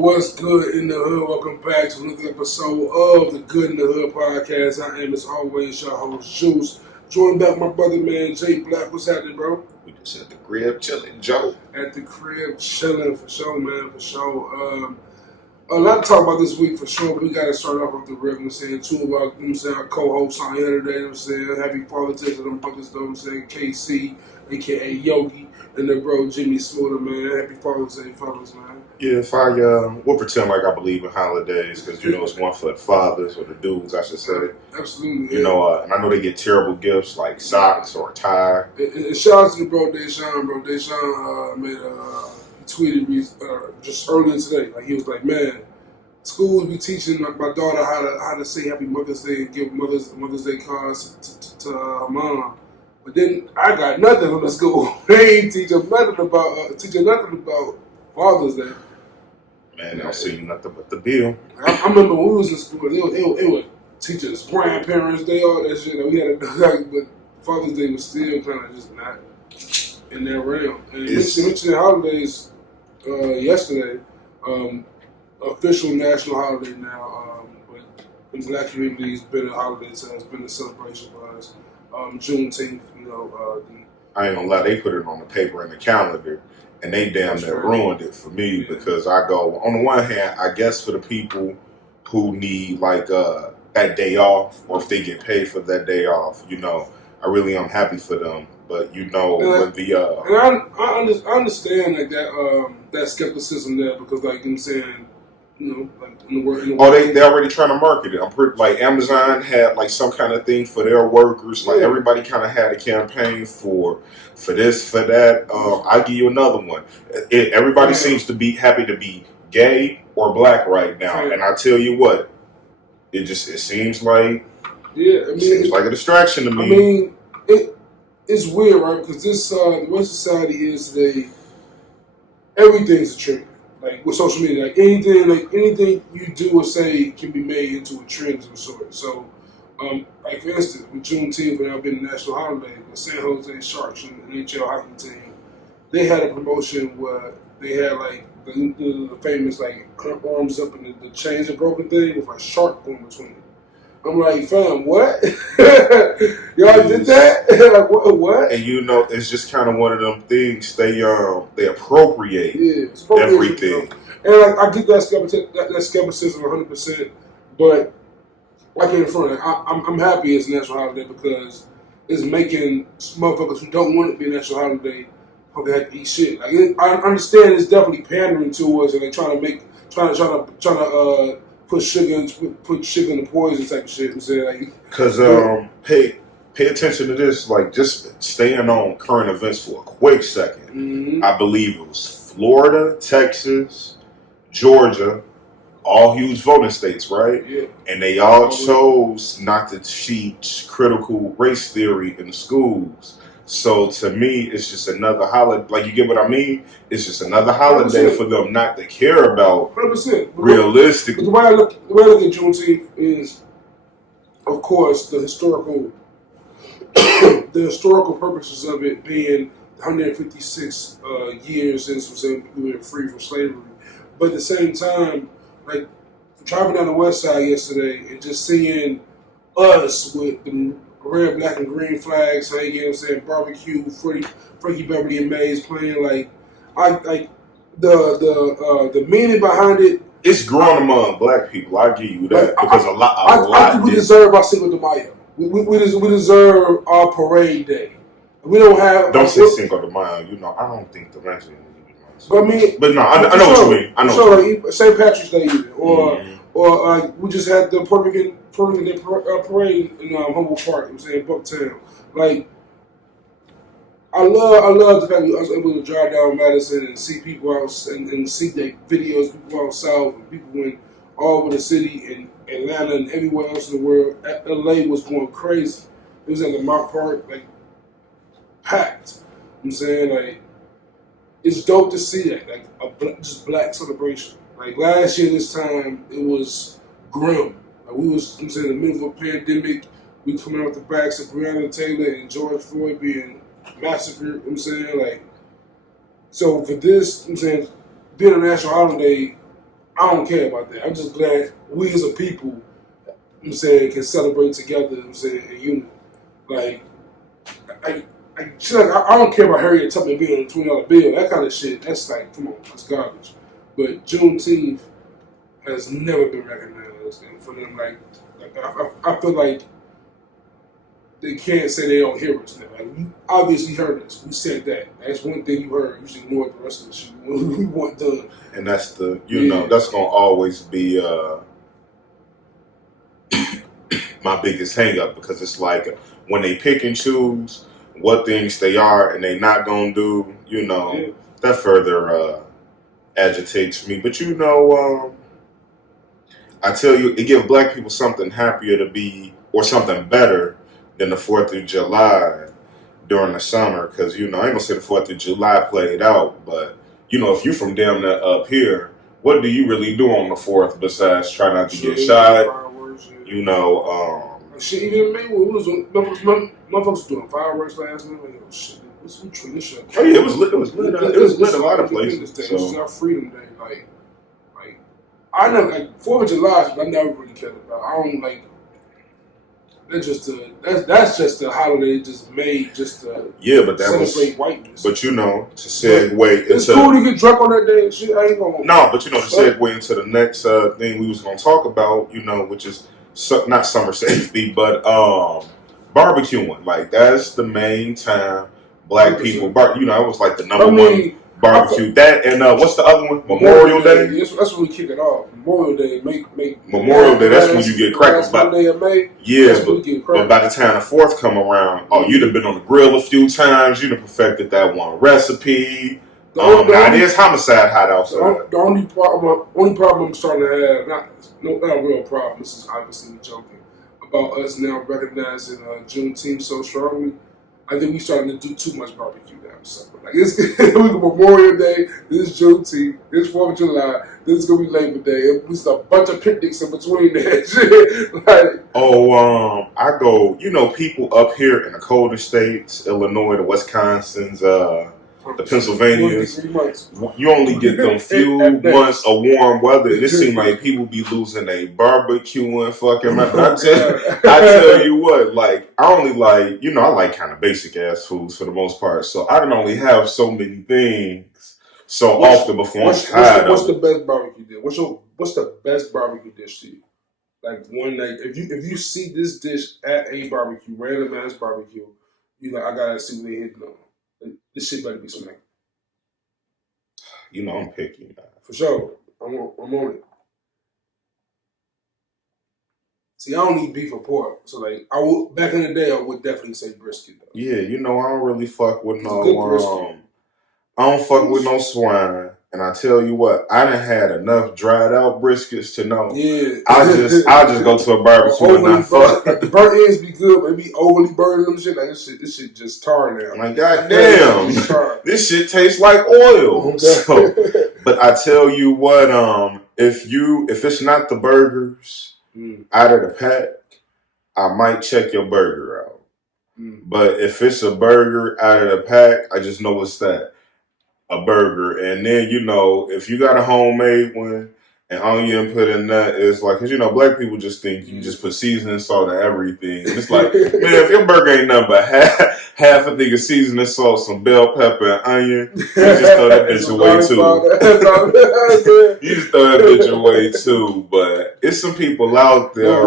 What's good in the hood? Welcome back to another episode of the Good in the Hood podcast. I am, as always, your host, Juice. Joined back my brother, man, Jay Black. What's happening, bro? We just at the crib chilling, Joe. At the crib chilling, for sure, man, for sure. A lot to talk about this week, for sure, but we got to start off with the rip. I'm saying, two of our co-hosts on here today. I'm saying, happy Father's Day to them brothers, though. I'm saying, KC, a.k.a. Yogi, and their bro, Jimmy Smoother, man. Happy Father's Day, fellas, man. Yeah, if we'll pretend like I believe in holidays, because, it's one for the fathers, or the dudes, I should say. Absolutely. And I know they get terrible gifts, like socks or a tie. And shout out to the bro, Deshaun, bro. Deshaun tweeted me just earlier today. Like, he was like, man, schools be teaching my daughter how to say Happy Mother's Day and give Mother's Day cards to her mom. But then I got nothing from the school. They ain't teaching nothing about Father's Day. Man, I don't see nothing but the bill. I remember when we was in school, it was teachers, grandparents, all that shit. We had but Father's Day was still kind of just not in that realm. And mentioning holidays yesterday, official national holiday now, but in Black communities, been a holiday, so it's been a celebration for us. Juneteenth, I ain't gonna lie, they put it on the paper and the calendar, and they damn near ruined it for me, because I go, on the one hand, I guess for the people who need that day off, or if they get paid for that day off, I really am happy for them. But with the and I understand that skepticism there, because I'm saying, in the world. They already trying to market it. I'm pretty Amazon had some kind of thing for their workers. Everybody kind of had a campaign for this, for that. I'll give you another one. Everybody seems to be happy to be gay or black right now, and I tell you what, it seems like seems like a distraction to me. I mean, it's weird, right? Because this the way society is today, everything's a trend. Like with social media, anything you do or say can be made into a trend of some sort. So, for instance, with Juneteenth, when I've been a national holiday, the San Jose Sharks and the NHL hockey team, they had a promotion where they had the famous clamp arms up and the chains are broken thing with a shark going between them. I'm like, fam, what? Y'all did that? What? And it's just kind of one of them things. They appropriate everything. And I get that skepticism 100%, but I can't front it. I'm happy it's a national holiday, because it's making motherfuckers who don't want it to be a national holiday probably have to eat shit. I understand it's definitely pandering to us, and they're trying to put sugar in the poison type of shit. Because pay attention to this. Just staying on current events for a quick second. Mm-hmm. I believe it was Florida, Texas, Georgia, all huge voting states, right? Yeah. And they all chose not to teach critical race theory in the schools. So to me, it's just another holiday. You get what I mean? It's just another holiday 100%. For them not to care about. 100%. Realistically, the way I look at Juneteenth is, of course, the historical purposes of it being 156 years since we were free from slavery. But at the same time, driving down the west side yesterday and just seeing us with the red, black, and green flags, barbecue, Frankie Beverly and Mays playing, the meaning behind it. It's grown among black people. I give you that, because I think we deserve our Cinco de Mayo. We deserve our parade day. We don't have. Don't say Cinco de Mayo. I don't think the Mexican. But no, I know what you mean. I know. St. Patrick's Day, even, or we just had the Puerto Rican Day parade in Humboldt Park. Bucktown. I love the fact that I was able to drive down Madison and see people out and see the videos, people out south, and people in all over the city, Atlanta and everywhere else in the world, LA was going crazy. It was at Lamont Park, like packed. You know what I'm saying, like, it's dope to see that, like just black celebration. Like last year this time, it was grim. Like we was, I'm saying, in the middle of a pandemic. We coming out the backs of Breonna Taylor and George Floyd being massacred. You know what I'm saying, like, so for this, you know what I'm saying, being a national holiday, I don't care about that. I'm just glad we as a people, you know what I'm saying, can celebrate together. You know what I'm saying, in unity. Like, I don't care about Harriet Tubman being on a $20 bill. That kind of shit, that's like, come on, that's garbage. But Juneteenth has never been recognized. And for them, like I feel like they can't say they don't hear us now. Like, you obviously heard us. We said that. That's one thing you heard. You should ignore the rest of the shit we want done. And that's the, you know, that's going to always be my biggest hang up, because it's like when they pick and choose what things they are and they not going to do, you know, that further agitates me. But, you know, I tell you, it gives black people something happier to be, or something better than the 4th of July during the summer. Because, you know, I ain't going to say the 4th of July played out, but, you know, if you from down there up here, what do you really do on the 4th besides try not to get shot? You know, shit, even May, motherfuckers doing fireworks last night. Like, oh shit, we treat this shit. Oh yeah, it was lit. It was lit. It was lit a lot of places. This is our Freedom Day. Like, I never, like, 4th of July, I never really cared about. I don't like. That's just a holiday just made just to but that celebrate was whiteness. But you know, to segue, it's cool to get drunk on that day and shit. I ain't gonna. No, but you know, to segue into the next thing we was gonna talk about, you know, which is not summer safety, but barbecuing. Like, that's the main time black people, you know, it was like the number one barbecue. That and what's the other one? Memorial Day. That's when we kick it off. Memorial Day, Memorial Day. That's when you get cracked. Monday of May. Yeah, but by the time the 4th come around, you'd have been on the grill a few times. You'd have perfected that one recipe. Now it is homicide hot outside. The only problem I'm starting to have, not a real problem. This is obviously joking about us now recognizing Juneteenth so strongly. I think we starting to do too much barbecue now. So, like, it's we go Memorial Day, this is Juneteenth, this 4th of July, this is gonna be Labor Day, and it's a bunch of picnics in between that shit. Like, I go, you know, people up here in the colder states, Illinois, the Wisconsins, the Pennsylvanians, you only get them few months of warm weather, and it seems like people be losing a barbecue and fucking. I tell you what, like, I only like, you know, I like kind of basic ass foods for the most part, so I don't only have so many things so often before I'm tired. What's the best barbecue dish? What's the best barbecue dish to you? Like, one night, if you see this dish at a barbecue, random ass barbecue, you like, I gotta see what they hitting on. This shit better be smack. You know I'm picky. For sure. I'm on it. See, I don't eat beef or pork. So, like, back in the day, I would definitely say brisket, though. Yeah, you know, I don't really fuck with I don't fuck with no swine. And I tell you what, I done had enough dried out briskets to know. Yeah. I'll just go to a barbecue and not fuck. The burnt ends be good, but it be overly burning them shit. Like, this shit just tar now. Like, goddamn, this shit tastes like oil. Okay. So, but I tell you what, if it's not the burgers out of the pack, I might check your burger out. But if it's a burger out of the pack, I just know it's that. A burger, and then, you know, if you got a homemade one and all you didn't put in that is like, because, you know, black people just think you just put seasoning, salt, and everything. And it's like, man, if your burger ain't nothing but half a thing of seasoning, salt, some bell pepper, and onion, you just throw that bitch away too. You just throw that bitch away too. But it's some people out there.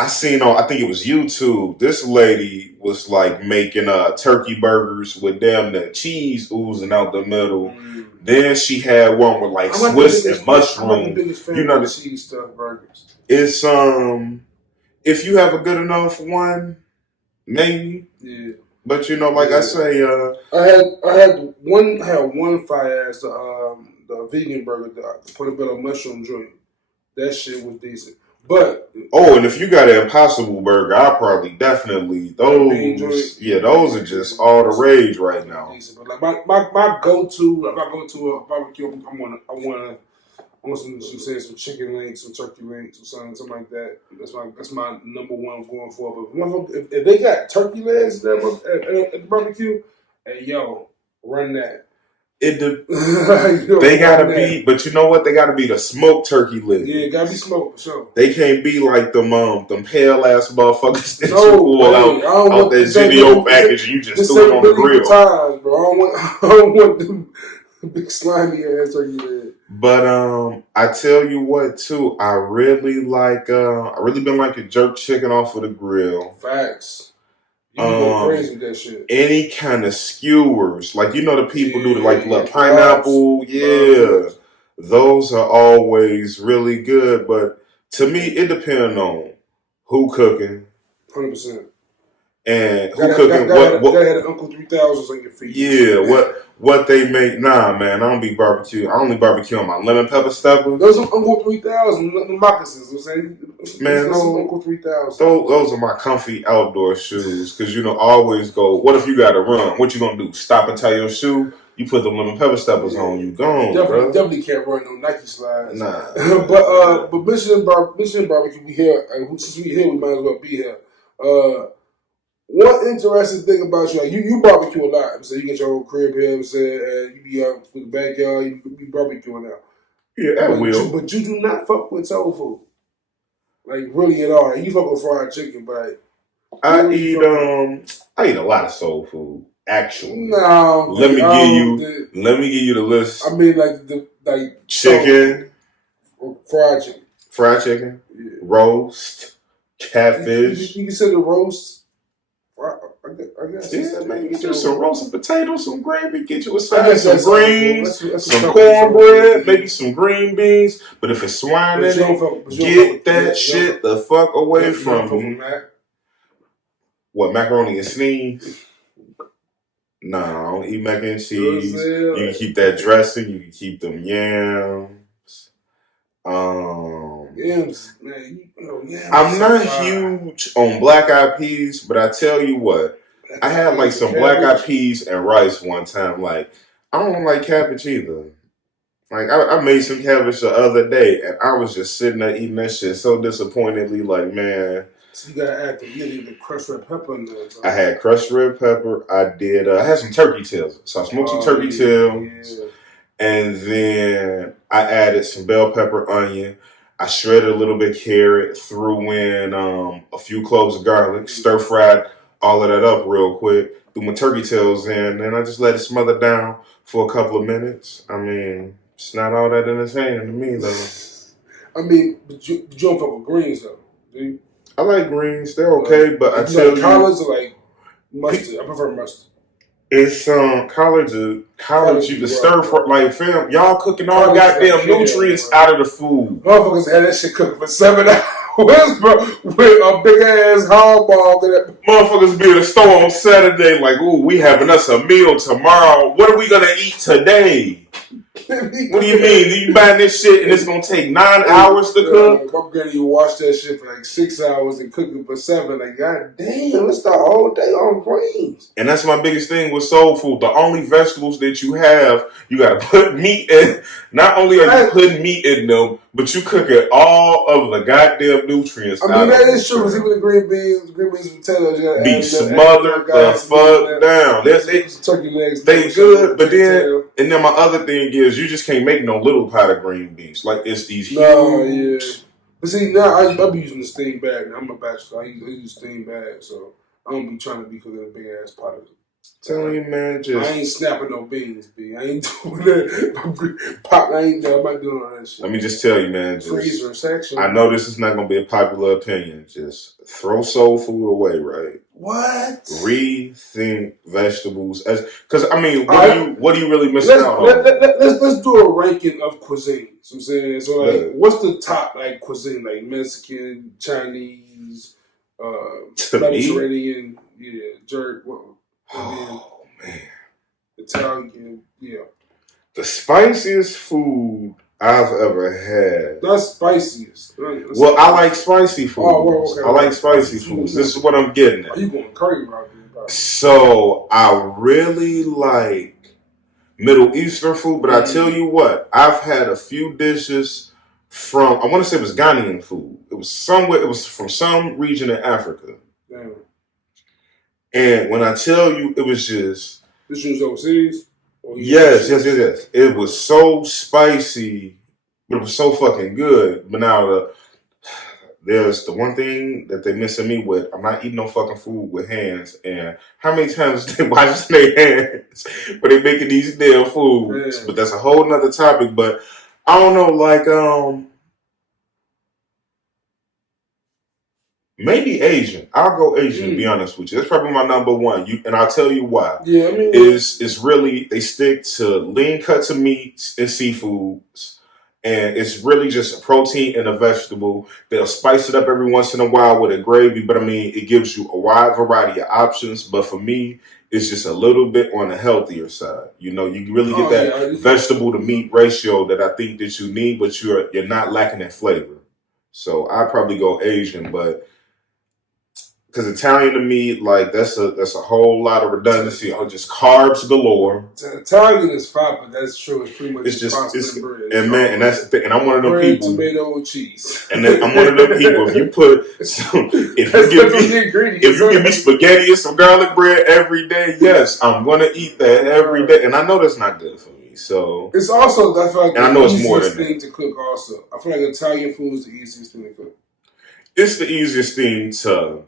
I seen on, I think it was YouTube, this lady was like making turkey burgers with damn the cheese oozing out the middle. Then she had one with like Swiss and mushroom. You know, the cheese stuffed burgers. It's if you have a good enough one, maybe. Yeah. But you know, like I say, I had one fire ass the vegan burger, the portobello mushroom joint. That shit was decent. But and if you got an Impossible Burger, I'll probably definitely those. Yeah, those are just all the rage right now. Decent. But like my go-to, if I go to a barbecue, I want some chicken links, some turkey links, or something like that. That's my number one going for. But if they got turkey legs at the barbecue, hey yo, run that. They gotta be, but you know what? They gotta be the smoked turkey leg. Yeah, it gotta be smoked for sure. They can't be like them pale ass motherfuckers that you pull out that video package and you just threw it on the grill. Times, bro. I don't want them big slimy ass turkey leg. But I tell you what too, I really been liking jerk chicken off of the grill. Facts. You go crazy with that shit. Any kind of skewers, like the people do the pineapple, those are always really good. But to me, it depends on who cooking, 100%, and who cooking. What had an Uncle 3000s on your feet. Yeah, what they make. Nah, man, I don't be barbecue. I only barbecue on my lemon pepper steppers. Those are Uncle 3000, the moccasins. I'm saying, man, those Uncle 3000. Those are my comfy outdoor shoes. Because I always go. What if you got to run? What you gonna do? Stop and tie your shoe? You put the lemon pepper steppers on. You gone, bro. Definitely can't run no Nike slides. Nah. but Mission Barbecue, we here. Since we here, we might as well be here. One interesting thing about you, like you barbecue a lot. So you get your own crib here. You be out with the backyard. You be barbecuing now. Yeah, I will. But you do not fuck with soul food, like really at all. You fuck with fried chicken, but I eat a lot of soul food. Actually, no. Let me give you the list. I mean, like chicken, fried chicken, roast, catfish. You consider roast. I guess. Yeah, man, you get you some roasted potatoes, some gravy, get you some greens, some cornbread, maybe some green beans. But if it's swine in it, get that shit the fuck away from me. What, macaroni and sneeze? No, I don't eat mac and cheese. You can keep that dressing. You can keep them yams. Yams, man. Yams. I'm not huge on black eyed peas, but I tell you what, I had like some black eyed peas and rice one time. Like, I don't like cabbage either. Like, I made some cabbage the other day, and I was just sitting there eating that shit so disappointedly. Like, man. So you gotta add the crushed red pepper in there. Bro. I had crushed red pepper. I had some turkey tails. So I smoked some turkey tails. Yeah. And then I added some bell pepper, onion. I shredded a little bit of carrot, threw in a few cloves of garlic, stir fried all of that up real quick, threw my turkey tails in, and I just let it smother down for a couple of minutes. I mean, it's not all that entertaining to me, though. I mean, but you don't fuck with greens, though, do you? I like greens. They're okay, but I tell you... collards are like mustard. I prefer mustard. It's collards, you can stir fry, like, fam, y'all cooking all goddamn nutrients out of the food. Motherfuckers had that shit cooked for 7 hours, bro, with a big ass hog ball. Motherfuckers be in the store on Saturday, like, ooh, we having us a meal tomorrow. What are we gonna eat today? What do you mean? You buying this shit and it's gonna take 9 hours to cook? My granny wash that shit for like 6 hours and cook it for 7. Like, god damn, let's start all day on greens. And that's my biggest thing with soul food. The only vegetables that you have, you gotta put meat in. Not only are you putting meat in them, but you cooking all of the goddamn nutrients. I mean, that is true. Even the green beans and potatoes, you gotta be smothered the fuck down. Turkey legs. They good, but then, and then my other thing is, you just can't make no little pot of green beans. Like, it's these huge. Yeah. But see, now I be using the steam bag. I'm a bachelor. I use steam bag, so I don't be trying to be cooking a big ass pot of it. Telling you, man, I ain't snapping no beans, B. I ain't doing that. Pop, I'm not doing all that shit. Let me just tell you, man. Freezer section. I know this is not going to be a popular opinion. Just throw soul food away, right? What? Rethink vegetables because I mean, what do you really miss out on? Let's do a ranking of cuisine. So I'm saying, so like, what's the top like cuisine? Like Mexican, Chinese, Mediterranean, jerk. Oh man, Italian, yeah. The spiciest food I've ever had. That's spiciest. Well, I like spicy foods. Oh, okay. I like spicy foods. This is what I'm getting at. Are you going crazy about this? So I really like Middle Eastern food, but I tell you what, I've had a few dishes from, I want to say it was Ghanaian food. It was somewhere, it was from some region in Africa. Damn. And when I tell you, it was just... This was overseas? Yes. It was so spicy, but it was so fucking good. But now there's the one thing that they missing me with. I'm not eating no fucking food with hands. And how many times they wash their hands when they making these damn foods? Yeah. But that's a whole nother topic. But I don't know, like maybe Asian. I'll go Asian, to be honest with you. That's probably my number one. And I'll tell you why. Yeah, I mean, it's really, they stick to lean cuts of meats and seafoods. And it's really just a protein and a vegetable. They'll spice it up every once in a while with a gravy. But I mean, it gives you a wide variety of options. But for me, it's just a little bit on the healthier side. You know, you really get that vegetable to meat ratio that I think that you need, but you're not lacking in flavor. So I'd probably go Asian, but because Italian to me, like that's a whole lot of redundancy. Just carbs galore. Italian is fine, but that's true. It's pretty much pasta and bread. And man, and that's the thing. And I'm one of those people. Tomato and cheese. And then I'm one of those people. If you put if you give me spaghetti and some garlic bread every day, yes, I'm gonna eat that every day. And I know that's not good for me. So it's also I feel like and I know it's more than thing to cook. Also, I feel like Italian food is the easiest thing to cook. It's the easiest thing to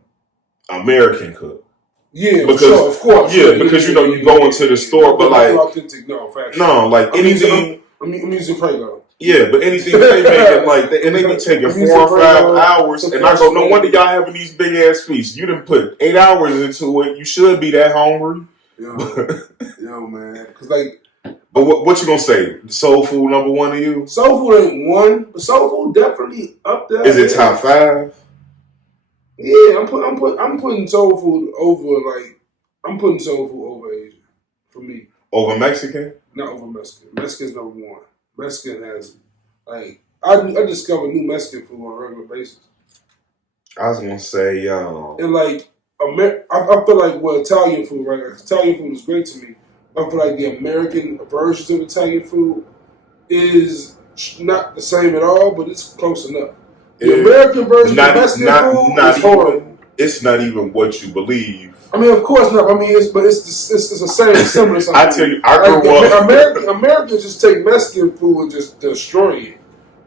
American cook. Yeah, because sure, of course. Yeah, because you know you go into the store, but like authentic, like anything. I'm using Prego. Yeah, but anything they make like and they be taking 4 or 5 hours, and I go, no wonder y'all having these big ass feasts. You didn't put 8 hours into it. You should be that hungry. Yo, man, because like. But what you gonna say? Soul food number one to you? Soul food ain't one, but soul food definitely up there. Is it top 5? Yeah, I'm putting soul food over I'm putting soul food over Asian for me. Over Mexican? Not over Mexican. Mexican's number one. Mexican has I discover new Mexican food on a regular basis. I was gonna say and I feel like with Italian food, right? Like, Italian food is great to me. I feel like the American versions of Italian food is not the same at all, but it's close enough. The American version of Mexican food is horrible. It's not even what you believe. I mean, of course not. I mean, it's the same similar. I tell you, I grew up. Americans just take Mexican food and just destroy it.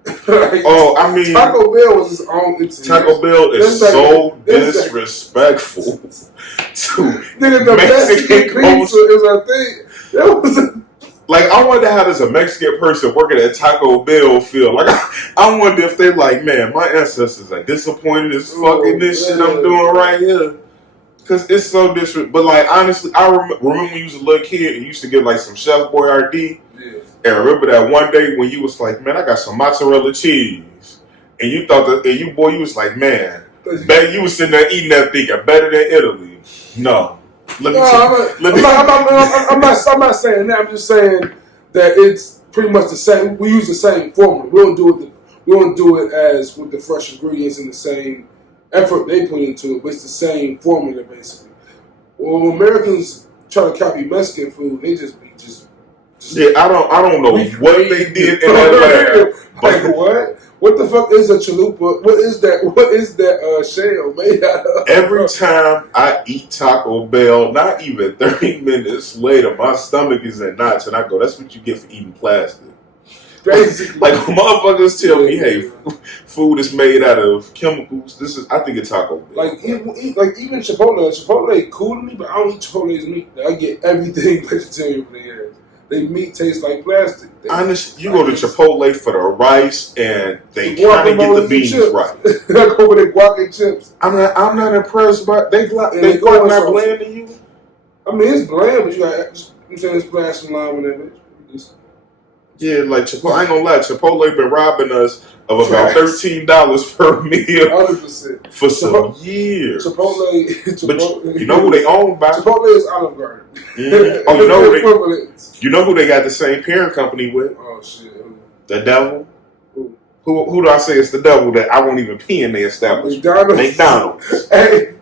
I mean, Taco Bell was its own. Taco Bell is so disrespectful to the Mexican pizza is a thing. That was like, I wonder how does a Mexican person working at Taco Bell feel? Like, I wonder if they're like, man, my ancestors are disappointed as fucking this shit I'm doing right here. Because it's so disrespectful. But, like, honestly, I remember when you was a little kid and you used to get, like, some Chef Boyardee. Yeah. And I remember that one day when you was like, man, I got some mozzarella cheese. And you thought that, and you was like, man, you was sitting there eating that thinking better than Italy. No. I'm not saying that. I'm just saying that it's pretty much the same. We use the same formula. We don't do it as with the fresh ingredients and the same effort they put into it. But it's the same formula basically. Well, when Americans try to copy Mexican food, they just yeah. I don't know what they did in that lab. Like what? What the fuck is a chalupa? What is that shell made out of? Every time I eat Taco Bell, not even 30 minutes later, my stomach is in knots, and I go, "That's what you get for eating plastic." Basically, like motherfuckers tell me, "Hey, food is made out of chemicals." I think it's Taco Bell. Like even Chipotle. Chipotle cool to me, but I don't eat Chipotle's meat. I get everything vegetarian from there. They meat tastes like plastic. Honestly, you go to Chipotle for the rice, and they kind of get the beans right. I go with the guac and chips. I'm not impressed by they not bland to you. I mean, it's bland, but you got splash some lime in that bitch. Yeah, like Chipotle. I ain't gonna lie, Chipotle been robbing us of about $13 per meal 100%. For some years. Chipotle, but you know who they own by? Chipotle is Olive Garden. Mm-hmm. Oh, you know who they got the same parent company with? Oh shit! The devil? Who? Who do I say is the devil that I won't even pee in their establishment? McDonald's. Hey,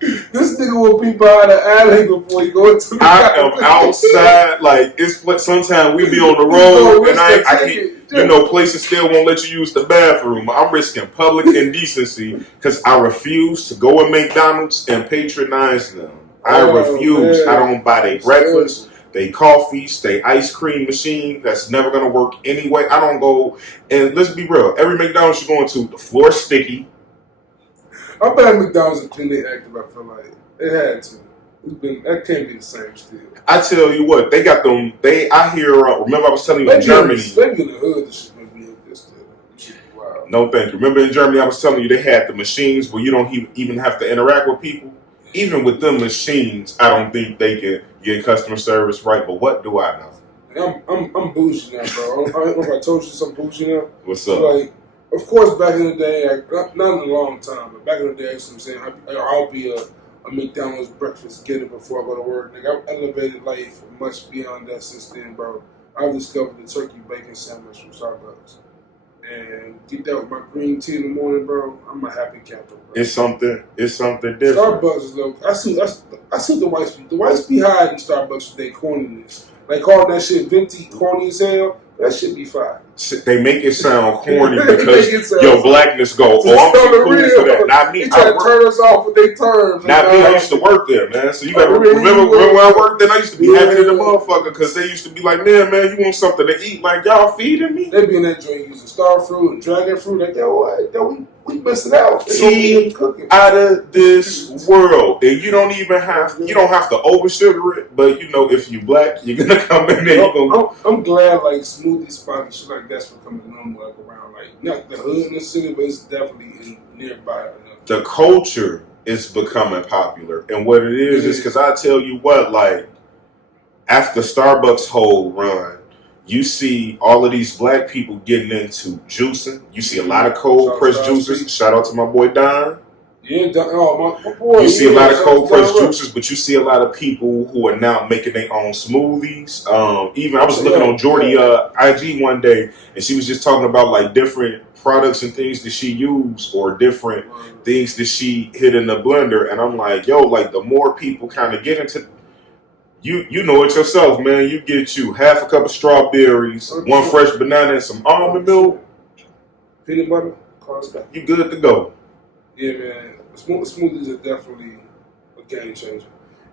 this nigga will be by the alley before he go into the I am outside, like it's what sometimes we be on the road and I can't, places still won't let you use the bathroom. I'm risking public indecency because I refuse to go in McDonald's and patronize them. I refuse. Man. I don't buy their breakfast, they coffees, they ice cream machine. That's never gonna work anyway. I don't go, and let's be real. Every McDonald's you're going to, the floor's sticky. I bet McDonald's is clean active. I feel like it had to. That can't be the same still. I tell you what, they got them. I hear. Remember, I was telling you in Germany. Maybe in the hood, this shit may be up there still. Wow. No, thank you. Remember in Germany, I was telling you they had the machines where you don't even have to interact with people. Even with them machines, I don't think they can get customer service right. But what do I know? I'm bougie now, bro. I don't know if I told you something bougie now. What's up? Like, of course, back in the day, not in a long time, but back in the day, you know what I'm saying, I'll be a McDonald's breakfast getter before I go to work. Nigga, I've elevated life much beyond that since then, bro. I discovered the turkey bacon sandwich from Starbucks. And get that with my green tea in the morning, bro. I'm a happy camper, bro. It's something different. Starbucks is low. I see the whites be. The whites be hiding Starbucks with their corniness. Like calling that shit venti corny as hell. That shit be fire. They make it sound corny because your blackness go, I'm too cool for that. Not me. They try to turn us off with their terms. Not me. I used to work there, man. So you got to remember when I worked there, I used to be happy to the motherfucker because they used to be like, man, you want something to eat? Like, y'all feeding me? They be in that joint using star fruit and dragon fruit. Like, we missing out. Tea out of this world. And you don't have to over sugar it, but if you black, you're gonna come in there. I'm glad like smoothie spots and shit like that's becoming normal like around like not the hood in the city, but it's definitely nearby. The culture is becoming popular, and what it is because I tell you what, like after Starbucks' whole run. You see all of these black people getting into juicing. You see a lot of cold pressed juices. Shout out to my boy Don. Yeah, my boy. You see a lot of cold pressed juices, but you see a lot of people who are now making their own smoothies. Even I was looking on Jordy IG one day, and she was just talking about like different products and things that she used or different things that she hit in the blender. And I'm like, yo, like the more people kind of get into You know it yourself, man. You get you half a cup of strawberries, one fresh banana, and some almond milk. Peanut butter. You good to go. Yeah, man. Smoothies are definitely a game changer.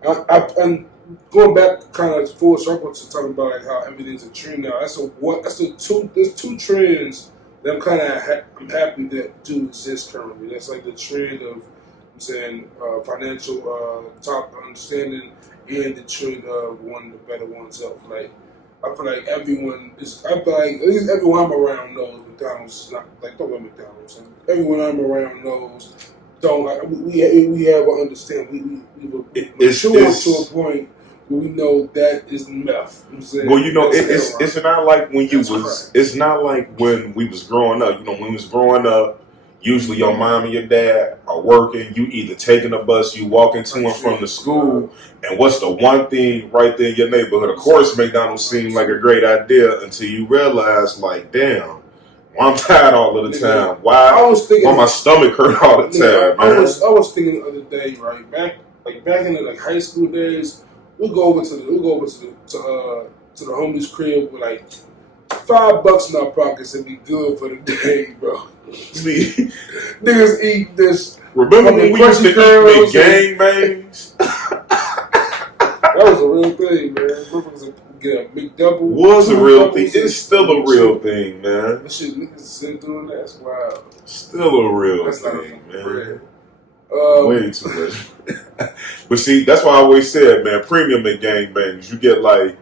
I'm going back kind of full circle to talking about like how everything's a trend now. There's two trends that I'm happy that do exist currently. That's like the trend of financial top understanding. And the trend of wanting to better oneself. Like I feel like at least everyone I'm around knows McDonald's is not like don't go McDonald's. And everyone I'm around knows don't like we have an understanding. We've matured to a point where we know that is meth. Well, it's not like when it's not like when we was growing up. When we was growing up. Usually your mom and your dad are working. You either taking a bus, you walking to and from the school. And what's the one thing right there in your neighborhood? Of course, McDonald's seemed like a great idea until you realize, like, damn, I'm tired all of the time. Why my stomach hurt all the time, man? I was thinking the other day, right? Back in the high school days, we'll go over to the homie's crib with like $5 in our pockets and be good for the day, bro. Niggas eat this. Remember when we used to eat gangbangs? That was a real thing, man. Motherfuckers get a McDouble. Was a real thing. It's still a real thing, man. That shit, niggas still doing that. That's wild. Still a real thing, man. Way too much. But see, that's why I always said, man, premium McGangbangs. You get like,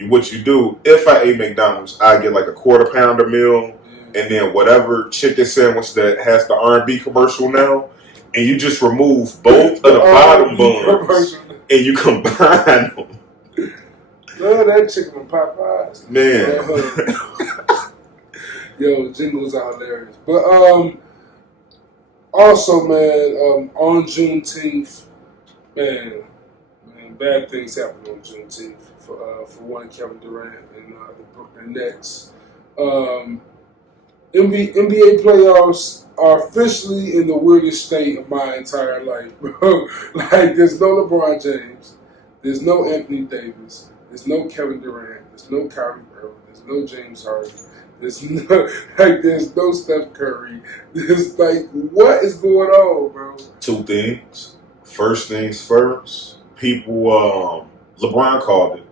what you do, if I ate McDonald's, I get like a quarter pounder meal. And then whatever chicken sandwich that has the R&B commercial now, and you just remove both of the bottom buns, and you combine them. Love that chicken from Popeyes. Man. Yo, jingles are hilarious. But also, man, on Juneteenth, man, bad things happen on Juneteenth. for one Kevin Durant and the Brooklyn Nets. NBA playoffs are officially in the weirdest state of my entire life, bro. Like, there's no LeBron James, there's no Anthony Davis, there's no Kevin Durant, there's no Kyrie Irving, there's no James Harden, there's no Steph Curry. There's like, what is going on, bro? Two things. First things first. People, LeBron called it.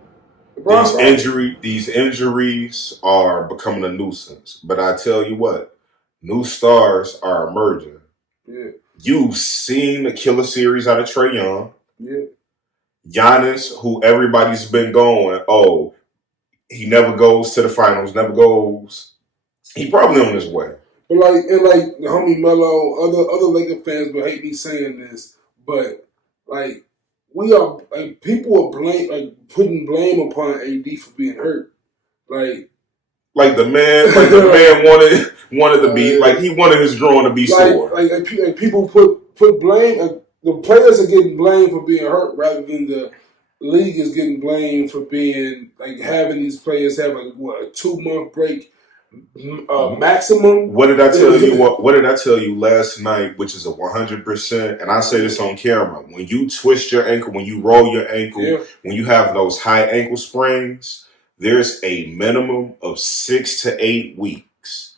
These injuries are becoming a nuisance. But I tell you what, new stars are emerging. Yeah. You've seen the killer series out of Trae Young. Yeah. Giannis, who everybody's been going, oh, he never goes to the finals, never goes. He probably on his way. But like the homie Melo, other Laker fans will hate me saying this, but like we are like people are putting blame upon AD for being hurt. Like the man wanted to be like he wanted his drawing to be sore. Like people put blame. The players are getting blamed for being hurt rather than the league is getting blamed for being like having these players have a 2-month break maximum. What did I tell you? What did I tell you last night? Which is a 100%. And I say this on camera: when you twist your ankle, when you roll your ankle, when you have those high ankle sprains, there's a minimum of 6 to 8 weeks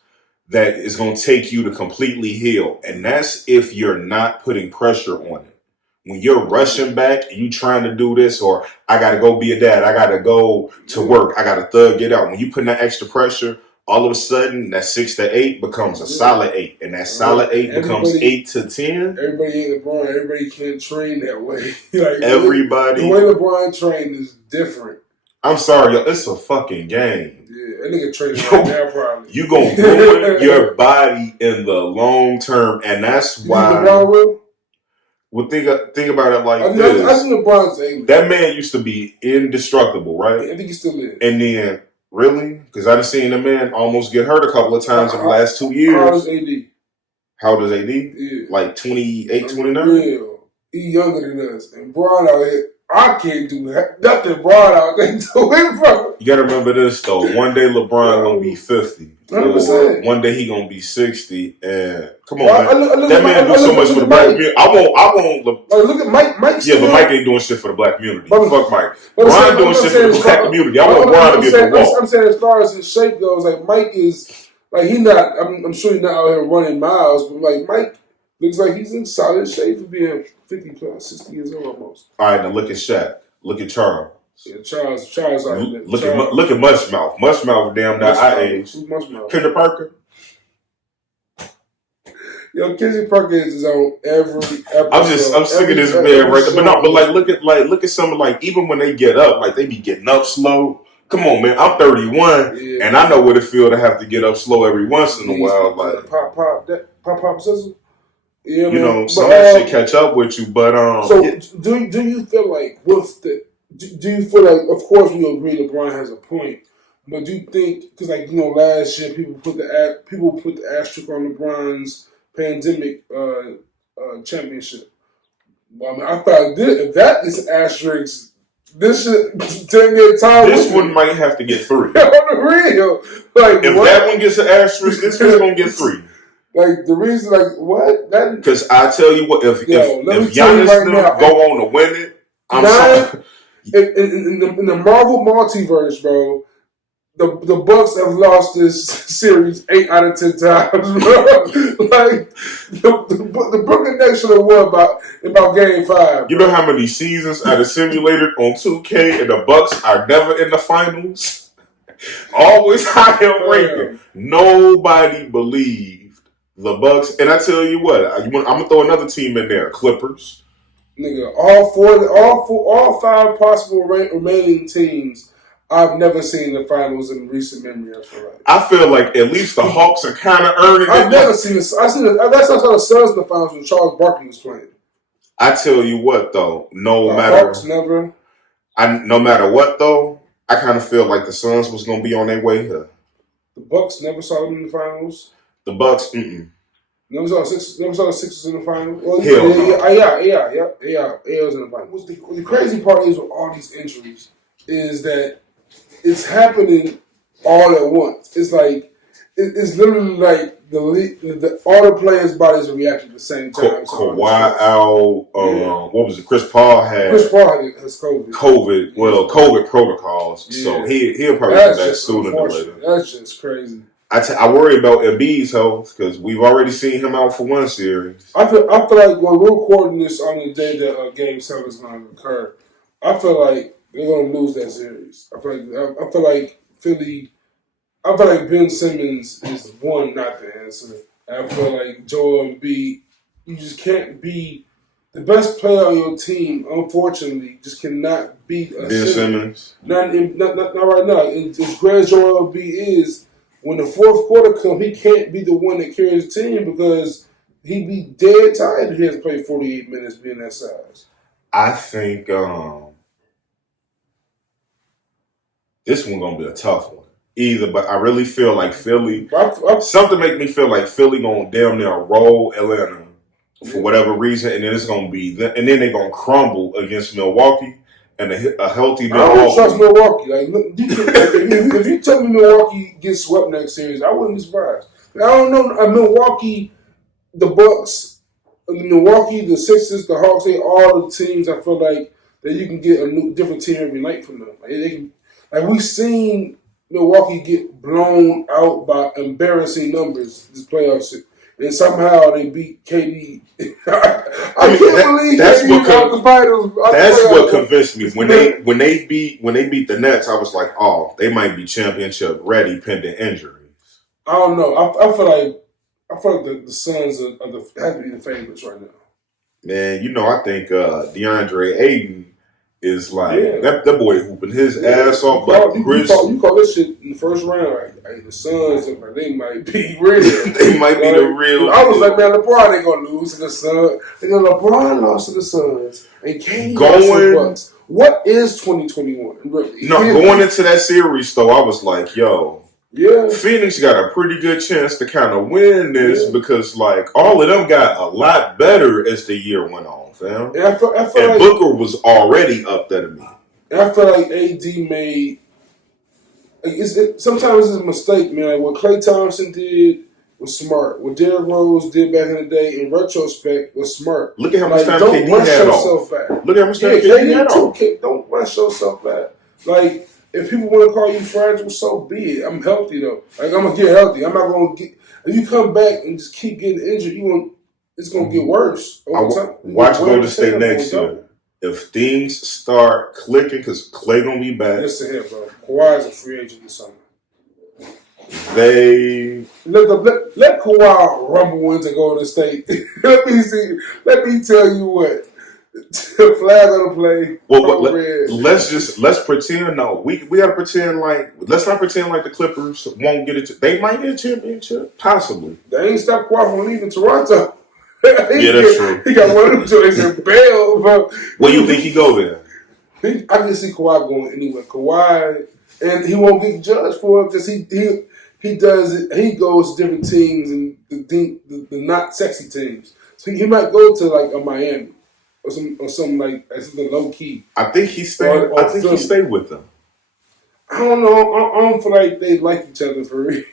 that is going to take you to completely heal, and that's if you're not putting pressure on it. When you're rushing back and you trying to do this, or I got to go be a dad, I got to go to work, I got to thug it out. When you put that extra pressure, all of a sudden that 6 to 8 becomes a solid 8, and that solid 8 becomes 8 to 10. Everybody ain't LeBron. Everybody can't train that way. Everybody. The way LeBron trained is different. I'm sorry, yo, it's a fucking game. Yeah, that nigga training right now probably. You gonna ruin your body in the long term, and that's why. LeBron will? Well, think about it like this. I think LeBron's able. That man used to be indestructible, right? I think he still is. And then, really? Because I've seen the man almost get hurt a couple of times in the last 2 years. How old is AD? How old is AD? Yeah. Like 28, 29? Real. He younger than us. And Bron out here, I can't do nothing Bron out there doing, bro. You got to remember this, though. One day LeBron going to be 50. 100%. One day he going to be 60. And come on, man. That man do so much for the black community. I won't. Look at Mike. Mike's but Mike ain't doing shit for the black community. Fuck Mike. Bron doing shit for the black community. I want Bron to be at the wall. I'm saying as far as his shape goes, like Mike is, like he not, I'm sure he's not out here running miles, but like Mike looks like he's in solid shape for being 50 plus, 60 years old almost. All right, now look at Shaq. Look at Charles. Yeah, Charles. Look at Mushmouth. Mushmouth, damn, that I age. Who's Mushmouth? Kendra Parker. Yo, Kendra Parker is on every episode. I'm sick of this man right there. But look at some of like even when they get up, like they be getting up slow. Come on, man. I'm 31, and I know what it feel to have to get up slow every once in a while. Like pop sizzle. Yeah, you know, some of that shit catch up with you, but So do you feel like do you feel like, of course we agree LeBron has a point, but do you think, because like last year people put the asterisk on LeBron's pandemic championship. Well, I mean, I thought if that is an asterisk, this should 10-year time. This one might have to get 3. On the real, like if that one gets an asterisk, this one's gonna get 3. Like the reason, like what? Because I tell you what, if Giannis right go on to win it, I'm sorry. In the Marvel multiverse, bro, the Bucks have lost this series 8 out of 10 times, bro. Like the Brooklyn Nets should have won about Game 5. You know how many seasons I have simulated on 2K, and the Bucks are never in the finals. Always higher rated. Nobody believed the Bucks, and I tell you what, I'm gonna throw another team in there, Clippers. Nigga, all 5 possible remaining teams, I've never seen the finals in recent memory. I feel like at least the Hawks are kind of earning it. I've never seen this. That's how I saw the Suns in the finals when Charles Barkley was playing. I tell you what, though, no matter what, though, I kind of feel like the Suns was gonna be on their way here. The Bucks never saw them in the finals. The Bucks, Never saw the Sixers in the final. Well, yeah, was in the final. The crazy part is with all these injuries, is that it's happening all at once. It's like it's literally like all the players' bodies are reacting at the same time. Kawhi out. What was it? Chris Paul has COVID. COVID. Well, COVID protocols. Yeah. So he'll probably be back sooner than later. That's just crazy. I worry about Embiid's health because we've already seen him out for one series. I feel like when we're recording this on the day that Game 7 is going to occur, I feel like they're going to lose that series. I feel like Philly. I feel like Ben Simmons is one, not the answer. I feel like Joel Embiid, you just can't be the best player on your team. Unfortunately, just cannot beat Ben Simmons. Not right now. As great as Joel Embiid is, when the fourth quarter comes, he can't be the one that carries the team because he'd be dead tired if he has to play 48 minutes being that size. I think this one's gonna be a tough one. Either, but I really feel like Philly. Something make me feel like Philly gonna damn near roll Atlanta for whatever reason, and then it's gonna be, and then they're gonna crumble against Milwaukee and a healthy Milwaukee. I don't trust Milwaukee. Like, if you tell me Milwaukee gets swept next series, I wouldn't be surprised. I don't know. Milwaukee, the Bucks, Milwaukee, the Sixers, the Hawks, they all the teams. I feel like that you can get a different team every night from them. Like we've seen Milwaukee get blown out by embarrassing numbers this playoffs, and somehow they beat KD. I can't believe that's KD out the finals. That's what convinced me when they beat the Nets. I was like, oh, they might be championship ready pending injuries. I don't know. I feel like the Suns have to be the favorites right now. Man, I think DeAndre Ayton is like that boy hooping his ass off. But you call this shit in the first round. Like, the Suns, they might be real. They might be the real. I was like, man, LeBron ain't gonna lose to the Suns. And then LeBron lost to the Suns, and KD lost to the Bucks. What is 2021? Really? No, going into that series though, I was like, yo. Yeah, Phoenix got a pretty good chance to kind of win this because, like, all of them got a lot better as the year went on, fam. And I feel like Booker was already up there to me. And I feel like AD made sometimes it's a mistake, man. Like what Klay Thompson did was smart. What Derrick Rose did back in the day, in retrospect, was smart. Look at how much time don't KD rush had yourself off. back. Look at how much time KD had off. Don't rush yourself back. Like. If people want to call you fragile, so be it. I'm healthy though. Like I'm gonna get healthy. I'm not gonna get. If you come back and just keep getting injured, it's gonna get worse over time. Watch Golden State next year. If things start clicking, because Klay gonna be back. Listen here, bro. Kawhi is a free agent this summer. They let Kawhi rumble into Golden State. Let me tell you what. Flag on the play. Well, let's pretend. No, we gotta pretend like. Let's not pretend like the Clippers won't get it. They might get a championship, possibly. They ain't stopped Kawhi from leaving Toronto. Yeah, that's true. He got one of them joints and bail, bro. Where you think he go there? I can see Kawhi going anywhere. Kawhi, and he won't get judged for it because he does it. He goes to different teams and the not sexy teams. So he might go to like a Miami. Or something like something low key. I think he stayed. I think he stayed with them. I don't know. I don't feel like they like each other for real.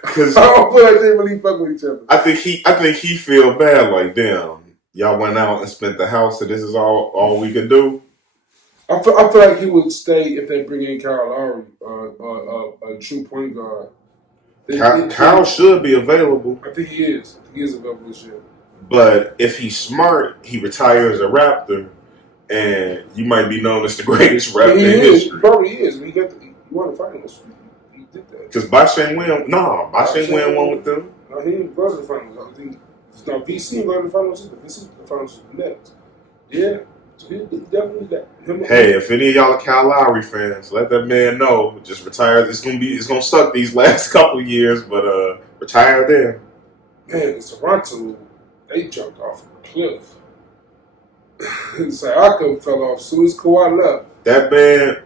Because I don't feel like they really fuck with each other. I think he feel bad. Like, damn, y'all went out and spent the house, and this is all we could do. I feel like he would stay if they bring in Kyle Lowry, a true point guard. Kyle should be available. I think he is. He is available this year. But if he's smart, he retires a Raptor, and you might be known as the greatest Raptor in history. Probably is. He won the finals. He did that. Because Bashane won with them. No, he didn't go to the finals. I think VC go to the finals. VC the finals next. Yeah. So he definitely that. Hey, if any of y'all are Kyle Lowry fans, let that man know. Just retire. It's gonna suck these last couple of years, but retire there. Man, Toronto. They jumped off a cliff. Siakam fell off as soon as Kawhi left. That man,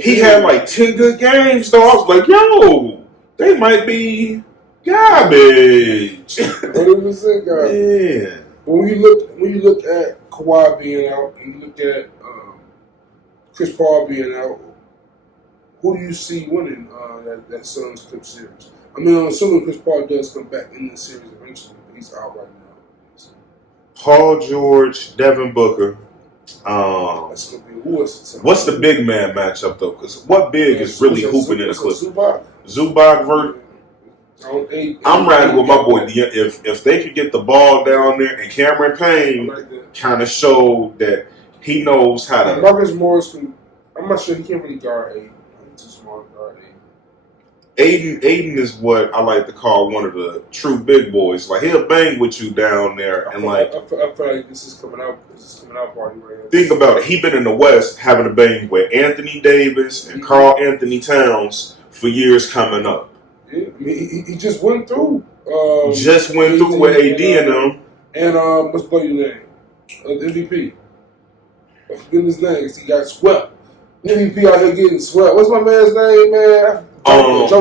he had like 10 good games, though. I was like, yo, they might be garbage. 100% garbage. Yeah. But when you look at Kawhi being out, and you look at Chris Paul being out, who do you see winning that Suns Clip series? I mean, I'm assuming Chris Paul does come back in the series eventually, but he's out right now. So. Paul George, Devin Booker. That's gonna be worse. What's the big man matchup though? Because what big is really hooping in the Clippers? Zubac versus. I'm riding with my boy. If they could get the ball down there, and Cameron Payne kind of showed that he knows how to. Marcus Morris can. I'm not sure he can't really guard Aiden. He's too small to guard Aiden. Aiden is what I like to call one of the true big boys. Like he'll bang with you down there, and I feel like this is coming out. This is coming out party right now. Think about it. He been in the West having a bang with Anthony Davis and Karl Anthony Towns for years coming up. Yeah, I mean, he just went through. Just went through with AD and them. And what's buddy's name? The MVP. I forget his name because he got swept. MVP out here getting swept. What's my man's name, man?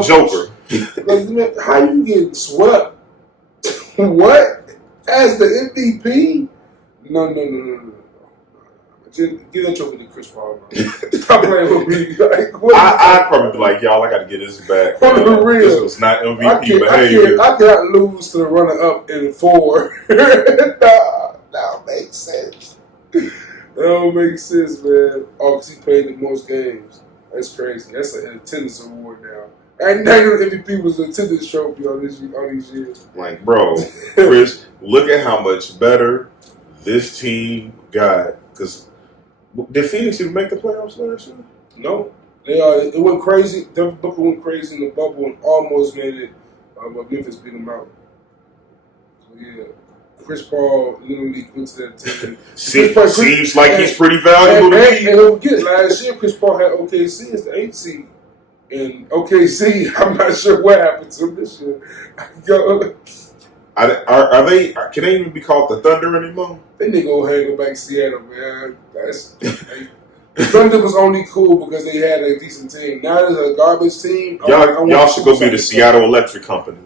Joker. Like, man, how you getting swept? What? As the MVP? No. Just give that trophy to Chris Paul, bro. Stop playing with me. Like, I'd probably be like, y'all, I got to get this back. On the real. This was not MVP behavior. I cannot lose to the runner-up in 4. That don't make sense. That don't make sense, man. Oh, because he played the most games. That's crazy. That's an attendance award now. I know the MVP was an attendance trophy on these years. Like, bro, Chris, look at how much better this team got. Because did Phoenix even make the playoffs last year? No. It went crazy. Devin Booker went crazy in the bubble and almost made it. But Memphis beat them out. So, yeah. Chris Paul literally went to that team. Seems like he's pretty valuable to me. And don't forget, last year Chris Paul had OKC as the 8th seed. And OKC, I'm not sure what happened to him this year. Are they? Can they even be called the Thunder anymore? They need to go ahead and go back to Seattle, man. The Thunder was only cool because they had a decent team. Now there's a garbage team. Y'all should go be the Seattle Electric Company.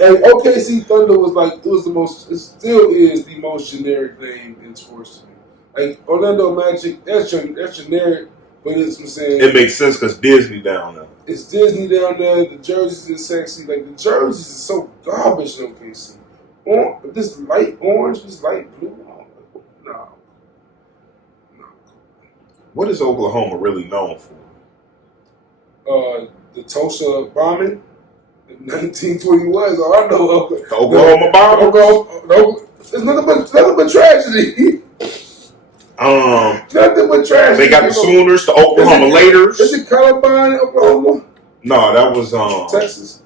Like OKC Thunder was like it still is the most generic name in sports to me. Like Orlando Magic, that's generic, but it's what I'm saying. It makes sense because Disney down there. It's Disney down there. The jerseys are sexy. Like the jerseys is so garbage in OKC. This light orange, this light blue. No. What is Oklahoma really known for? The Tulsa bombing. 1921 is all I know. The Oklahoma bombing? It's nothing but tragedy. Nothing but tragedy. They got the Sooners, the Oklahoma Laters. Is it Columbine, Oklahoma? No, that was Texas.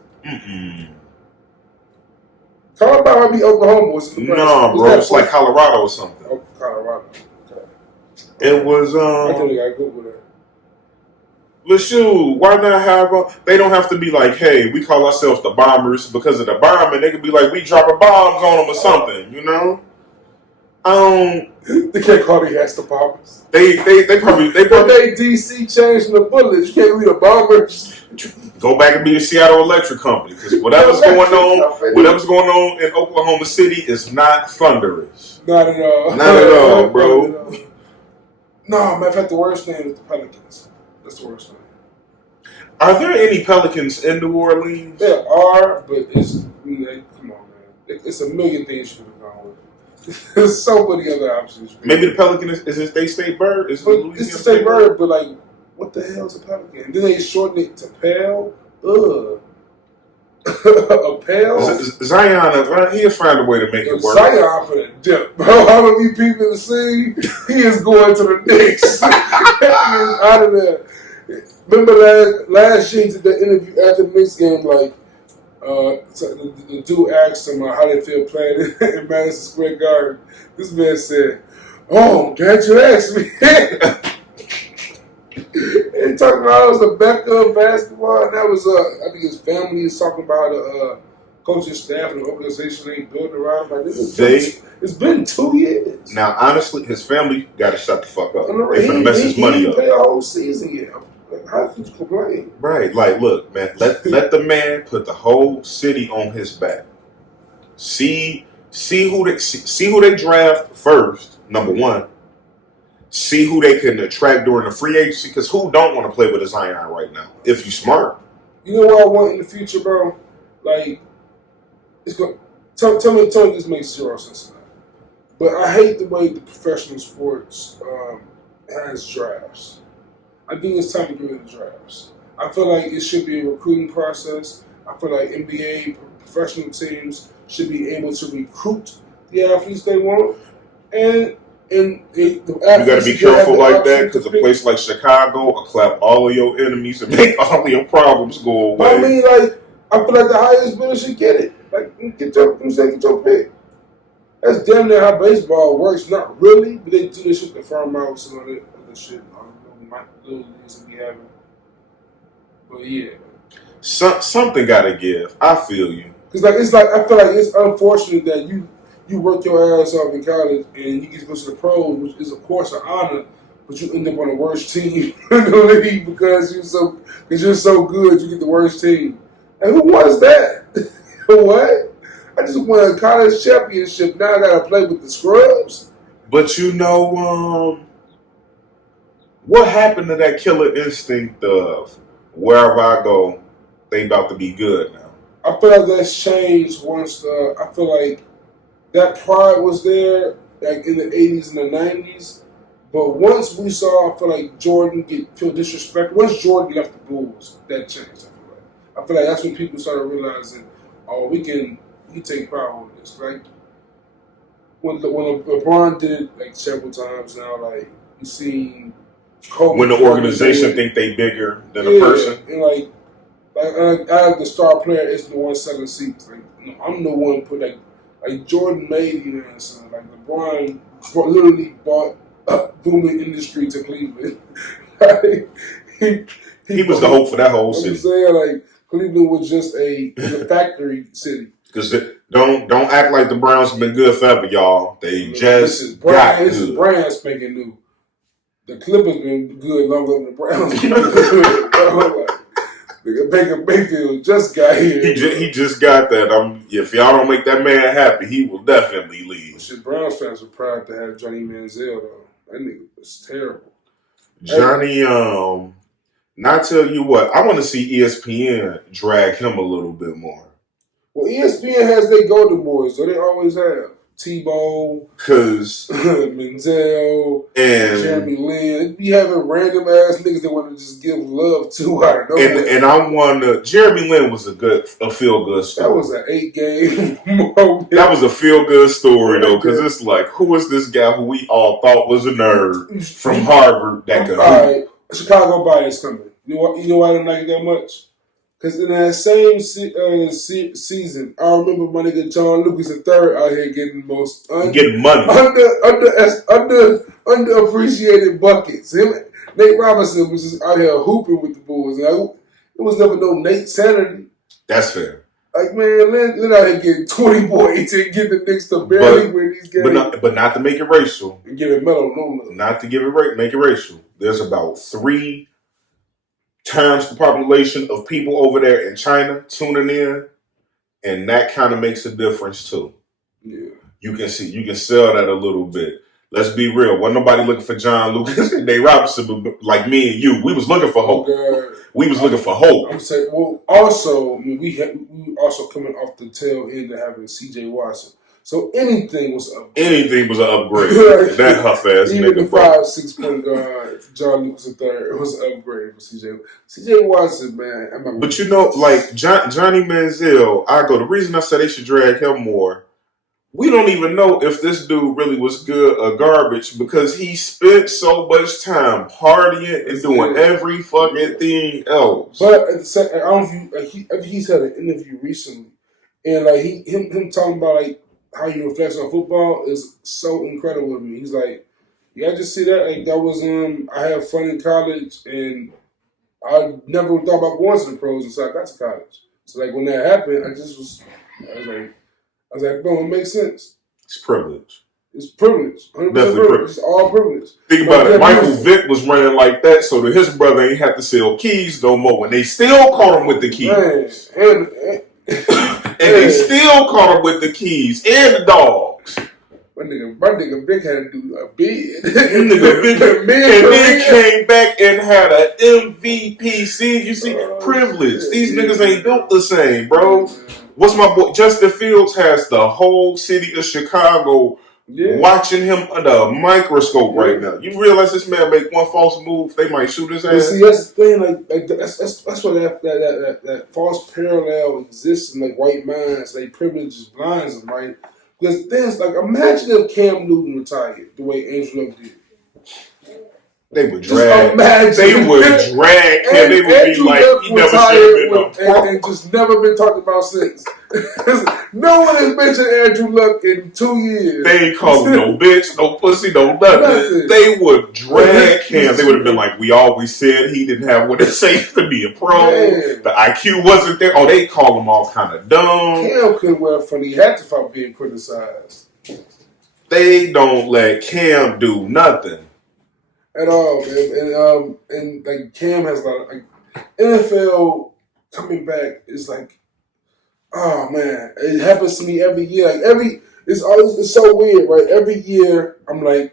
Columbine might be Oklahoma. No, bro, it's like Colorado or something. Oh, Colorado. Okay. It was. I think I gotta Google that. But shoot, why not have they don't have to be like, hey, we call ourselves the Bombers because of the bombing. They could be like, we dropping bombs on them or something, you know? They can't call the ass the Bombers. They probably But they DC changed the bullets. You can't be the Bombers. Go back and be the Seattle Electric Company because whatever's going on in Oklahoma City is not thunderous. Not at all. Not at all, bro. No, matter of fact, the worst name is the Pelicans. That's the worst name. Are there any Pelicans in New Orleans? There are, but come on, man. It's a million things you could have gone with. There's so many other options. Maybe the Pelican is a state bird? It's a state bird, but like, what the hell is a Pelican? Then they shorten it to Pale. Ugh. A Pale? Zion, he'll find a way to make it work. Zion for the dip. Bro, how many people in the scene? He is going to the Knicks. He is out of there. Remember last year, did the interview after the Knicks game, like, the dude asked him how they feel playing in Madison Square Garden. This man said, "Oh, I'm glad you asked me." He talking about it was a Becca basketball, and that was I think his family is talking about the coaching staff and the organization they built around. Like it's been 2 years. Now, honestly, his family got to shut the fuck up. They finna mess his money up. He played a whole season yet. Like, how could you complain? Right, like, look, man, let the man put the whole city on his back. See who they draft first. Number one. see who they can attract during the free agency. Because who don't want to play with a Zion right now? If you smart. You know what I want in the future, bro? Like, it's going. Tell me this makes zero sense. But I hate the way the professional sports has drafts. I think it's time to get rid of drafts. I feel like it should be a recruiting process. I feel like NBA professional teams should be able to recruit the athletes they want, and you got to be careful like that because a place like Chicago will clap all of your enemies and make all of your problems go away. But I mean, like, I feel like the highest bidder should get it. Like, get your pick. That's damn near how baseball works. Not really, but they do this shit with the farm outs and all that other shit. Little leagues that we having. But yeah. Something gotta give. I feel you. Cause I feel like it's unfortunate that you work your ass off in college and you get to go to the pros, which is of course an honor, but you end up on the worst team in the league because you're so good. You get the worst team. And who was that? What? I just won a college championship. Now I gotta play with the scrubs. But you know, what happened to that killer instinct of wherever I go, they about to be good now? I feel like that's changed once. I feel like that pride was there, like in the 80s and the 90s. But once we saw, I feel like Jordan feel disrespected. Once Jordan left the Bulls, that changed. I feel like that's when people started realizing, oh, we can take power on this. Like when LeBron did it like several times now, like you seen Kobe when the organization think they bigger than a person, and like I the star player is the one selling seats. Like I'm the one put like Jordan made son. Like LeBron literally bought a booming industry to Cleveland. Like, he was the hope for that whole city. I'm saying like Cleveland was just a factory city. Because don't act like the Browns have been good forever, y'all. They just got good. This is brand spanking new. The Clippers been good longer than the Browns been good. Baker Mayfield just got here. He just got that. If y'all don't make that man happy, he will definitely leave. Shit, Browns fans were proud to have Johnny Manziel though. That nigga was terrible. Johnny, not tell you what, I want to see ESPN drag him a little bit more. Well, ESPN has their golden boys, so they always have. Tebow, because Manziel, and Jeremy Lin. They be having random ass niggas that want to just give love to out of nowhere. And I wonder, Jeremy Lin was a feel good story. That was an 8-game moment. That was a feel good story though, because it's like, who is this guy who we all thought was a nerd from Harvard that could? All right, Chicago bias coming. You know why I didn't like it that much? Because in that same season, I remember my nigga John Lucas III out here getting the most getting money underappreciated buckets. Nate Robinson was just out here hooping with the Bulls. There was never no Nate Sanity. That's fair. Like, man, Lin out here getting 20 points and get the Knicks to barely win these games. But not to make it racial. And give it Melo no love. Not to make it racial. There's about 3 times the population of people over there in China tuning in, and that kind of makes a difference too. Yeah, you can sell that a little bit. Let's be real. Wasn't nobody looking for John Lucas and Nate Robinson, but like me and you, we was looking for hope. We was looking for hope. I'm saying, well, also, I mean, we also coming off the tail end of having C.J. Watson. So anything was an upgrade. That huff ass even nigga. Even the 5'6" point guard, John Lucas III, was an upgrade for C.J. C.J. Watson, man. But you know, like Johnny Manziel, the reason I said they should drag him more, we don't even know if this dude really was good or garbage because he spent so much time partying and doing every fucking thing else. But at the second, I don't know if he's had an interview recently, and like him talking about like how he reflects on football is so incredible to me. He's like, yeah, I just see that. Like that was I had fun in college, and I never thought about going to the pros until I got to college. So like when that happened, I was like, bro, it makes sense. It's privilege. It's privilege. 100% privilege. It's all privilege. Think about it. Michael Vick was running like that so that his brother ain't have to sell keys no more. When they still caught him with the keys. Man, and they still caught him with the keys and the dogs. My nigga Vic had to do a bid. Nigga Vic, and then came back and had an MVP season. You see, privilege. Shit, these niggas ain't built the same, bro. What's my boy? Justin Fields has the whole city of Chicago watching him under a microscope right now. You realize this man make one false move, they might shoot his ass. But see, that's the thing. Like that's why that false parallel exists in like white minds. Like privilege just blinds them, right? Because things like imagine if Cam Newton retired the way Andrew Luck did. They would drag. They would drag him. They would be like, he never should have been and just never been talked about since. No one has mentioned Andrew Luck in 2 years. They ain't call him no bitch, no pussy, no nothing. They would drag him. They would have been like, we always said he didn't have what it takes to be a pro. Man. The IQ wasn't there. Oh, they call him all kind of dumb. Cam couldn't wear funny hats without being criticized. They don't let Cam do nothing at all, man. And like Cam has a lot of like NFL coming back is like, oh man, it happens to me every year. Like it's so weird, right? Every year I'm kind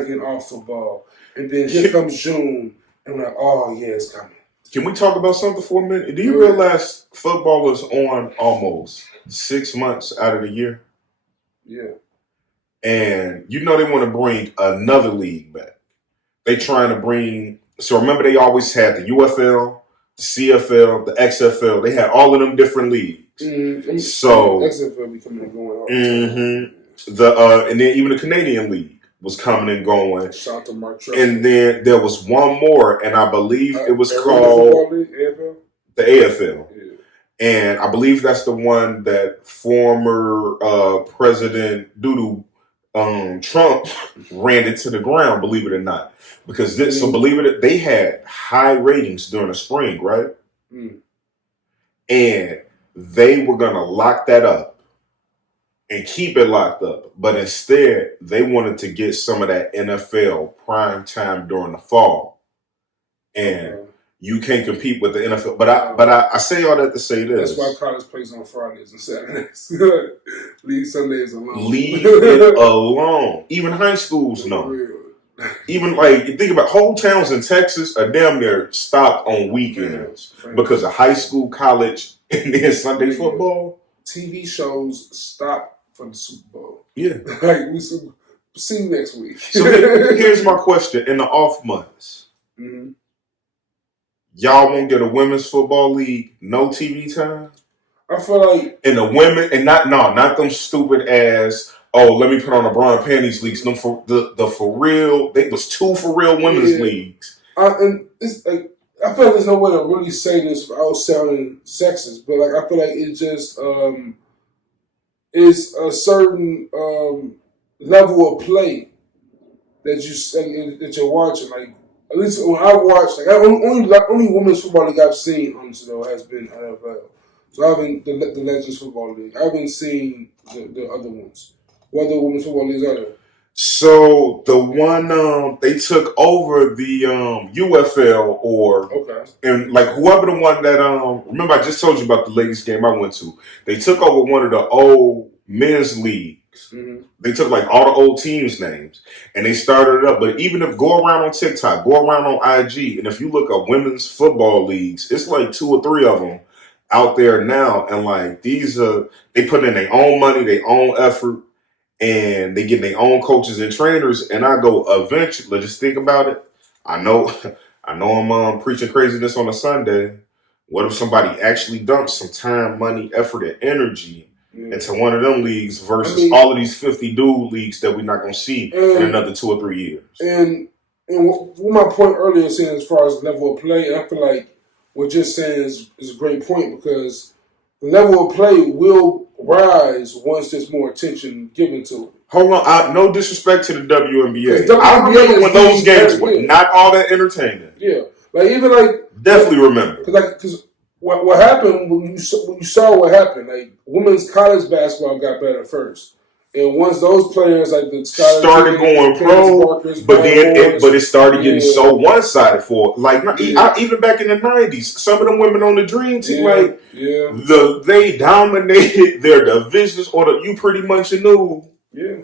of getting off football, and then here comes June, and I'm like, oh yeah, it's coming. Can we talk about something for a minute? Do you realize football is on almost 6 months out of the year? Yeah. And you know they want to bring another league back. They trying to bring. So remember, they always had the UFL, the CFL, the XFL. They had all of them different leagues. Mm-hmm. So XFL be coming and going. And then even the Canadian League was coming and going. Shout out to Mark Trump. And then there was one more, and I believe it was called AFL? The AFL. Yeah. And I believe that's the one that former President Trump ran it to the ground, believe it or not. Because they had high ratings during the spring, right? Mm. And they were going to lock that up and keep it locked up. But instead, they wanted to get some of that NFL prime time during the fall. And you can't compete with the NFL. But I say all that to say this. That's why college plays on Fridays and Saturdays. Leave Sundays alone. Leave it alone. Even high schools know. Even like you think about whole towns in Texas are damn near stopped on weekends because of high school, college, and then Sunday football. TV shows stop for the Super Bowl. Yeah, like we see you next week. So here's my question: in the off months, y'all won't get a women's football league, no TV time. I feel like in the women and not them stupid ass. Oh, let me put on a bra and panties leagues. Them for the for real. There was 2 for real women's leagues. And it's like I feel like there's no way to really say this without sounding sexist, but like I feel like it just is a certain level of play that you're watching. Like at least when I watch, like only women's football league I've seen honestly has been NFL. So I haven't the Legends Football League. I haven't seen the other ones. What other women's football leagues are there? So the one they took over the UFL and like whoever the one that remember I just told you about the ladies game I went to. They took over one of the old men's leagues. Mm-hmm. They took like all the old teams' names and they started it up. But even if go around on TikTok, go around on IG, and if you look up women's football leagues, it's like 2 or 3 of them out there now, and like these they put in their own money, their own effort. And they get their own coaches and trainers. And I go, eventually, just think about it. I know I'm preaching craziness on a Sunday. What if somebody actually dumps some time, money, effort, and energy into one of them leagues versus all of these 50 dude leagues that we're not going to see in another 2 or 3 years? And what my point earlier saying as far as level of play, I feel like what you're saying is a great point because the level of play will rise once there's more attention given to it. Hold on, no disrespect to the WNBA. I remember when those games were not all that entertaining. Yeah, like even like definitely remember because what happened when you saw what happened, like women's college basketball got better first. And once those players like the started going pro, but it started getting so one sided for like even back in the 90s, some of them women on the Dream Team they dominated their divisions, or you pretty much knew Yeah.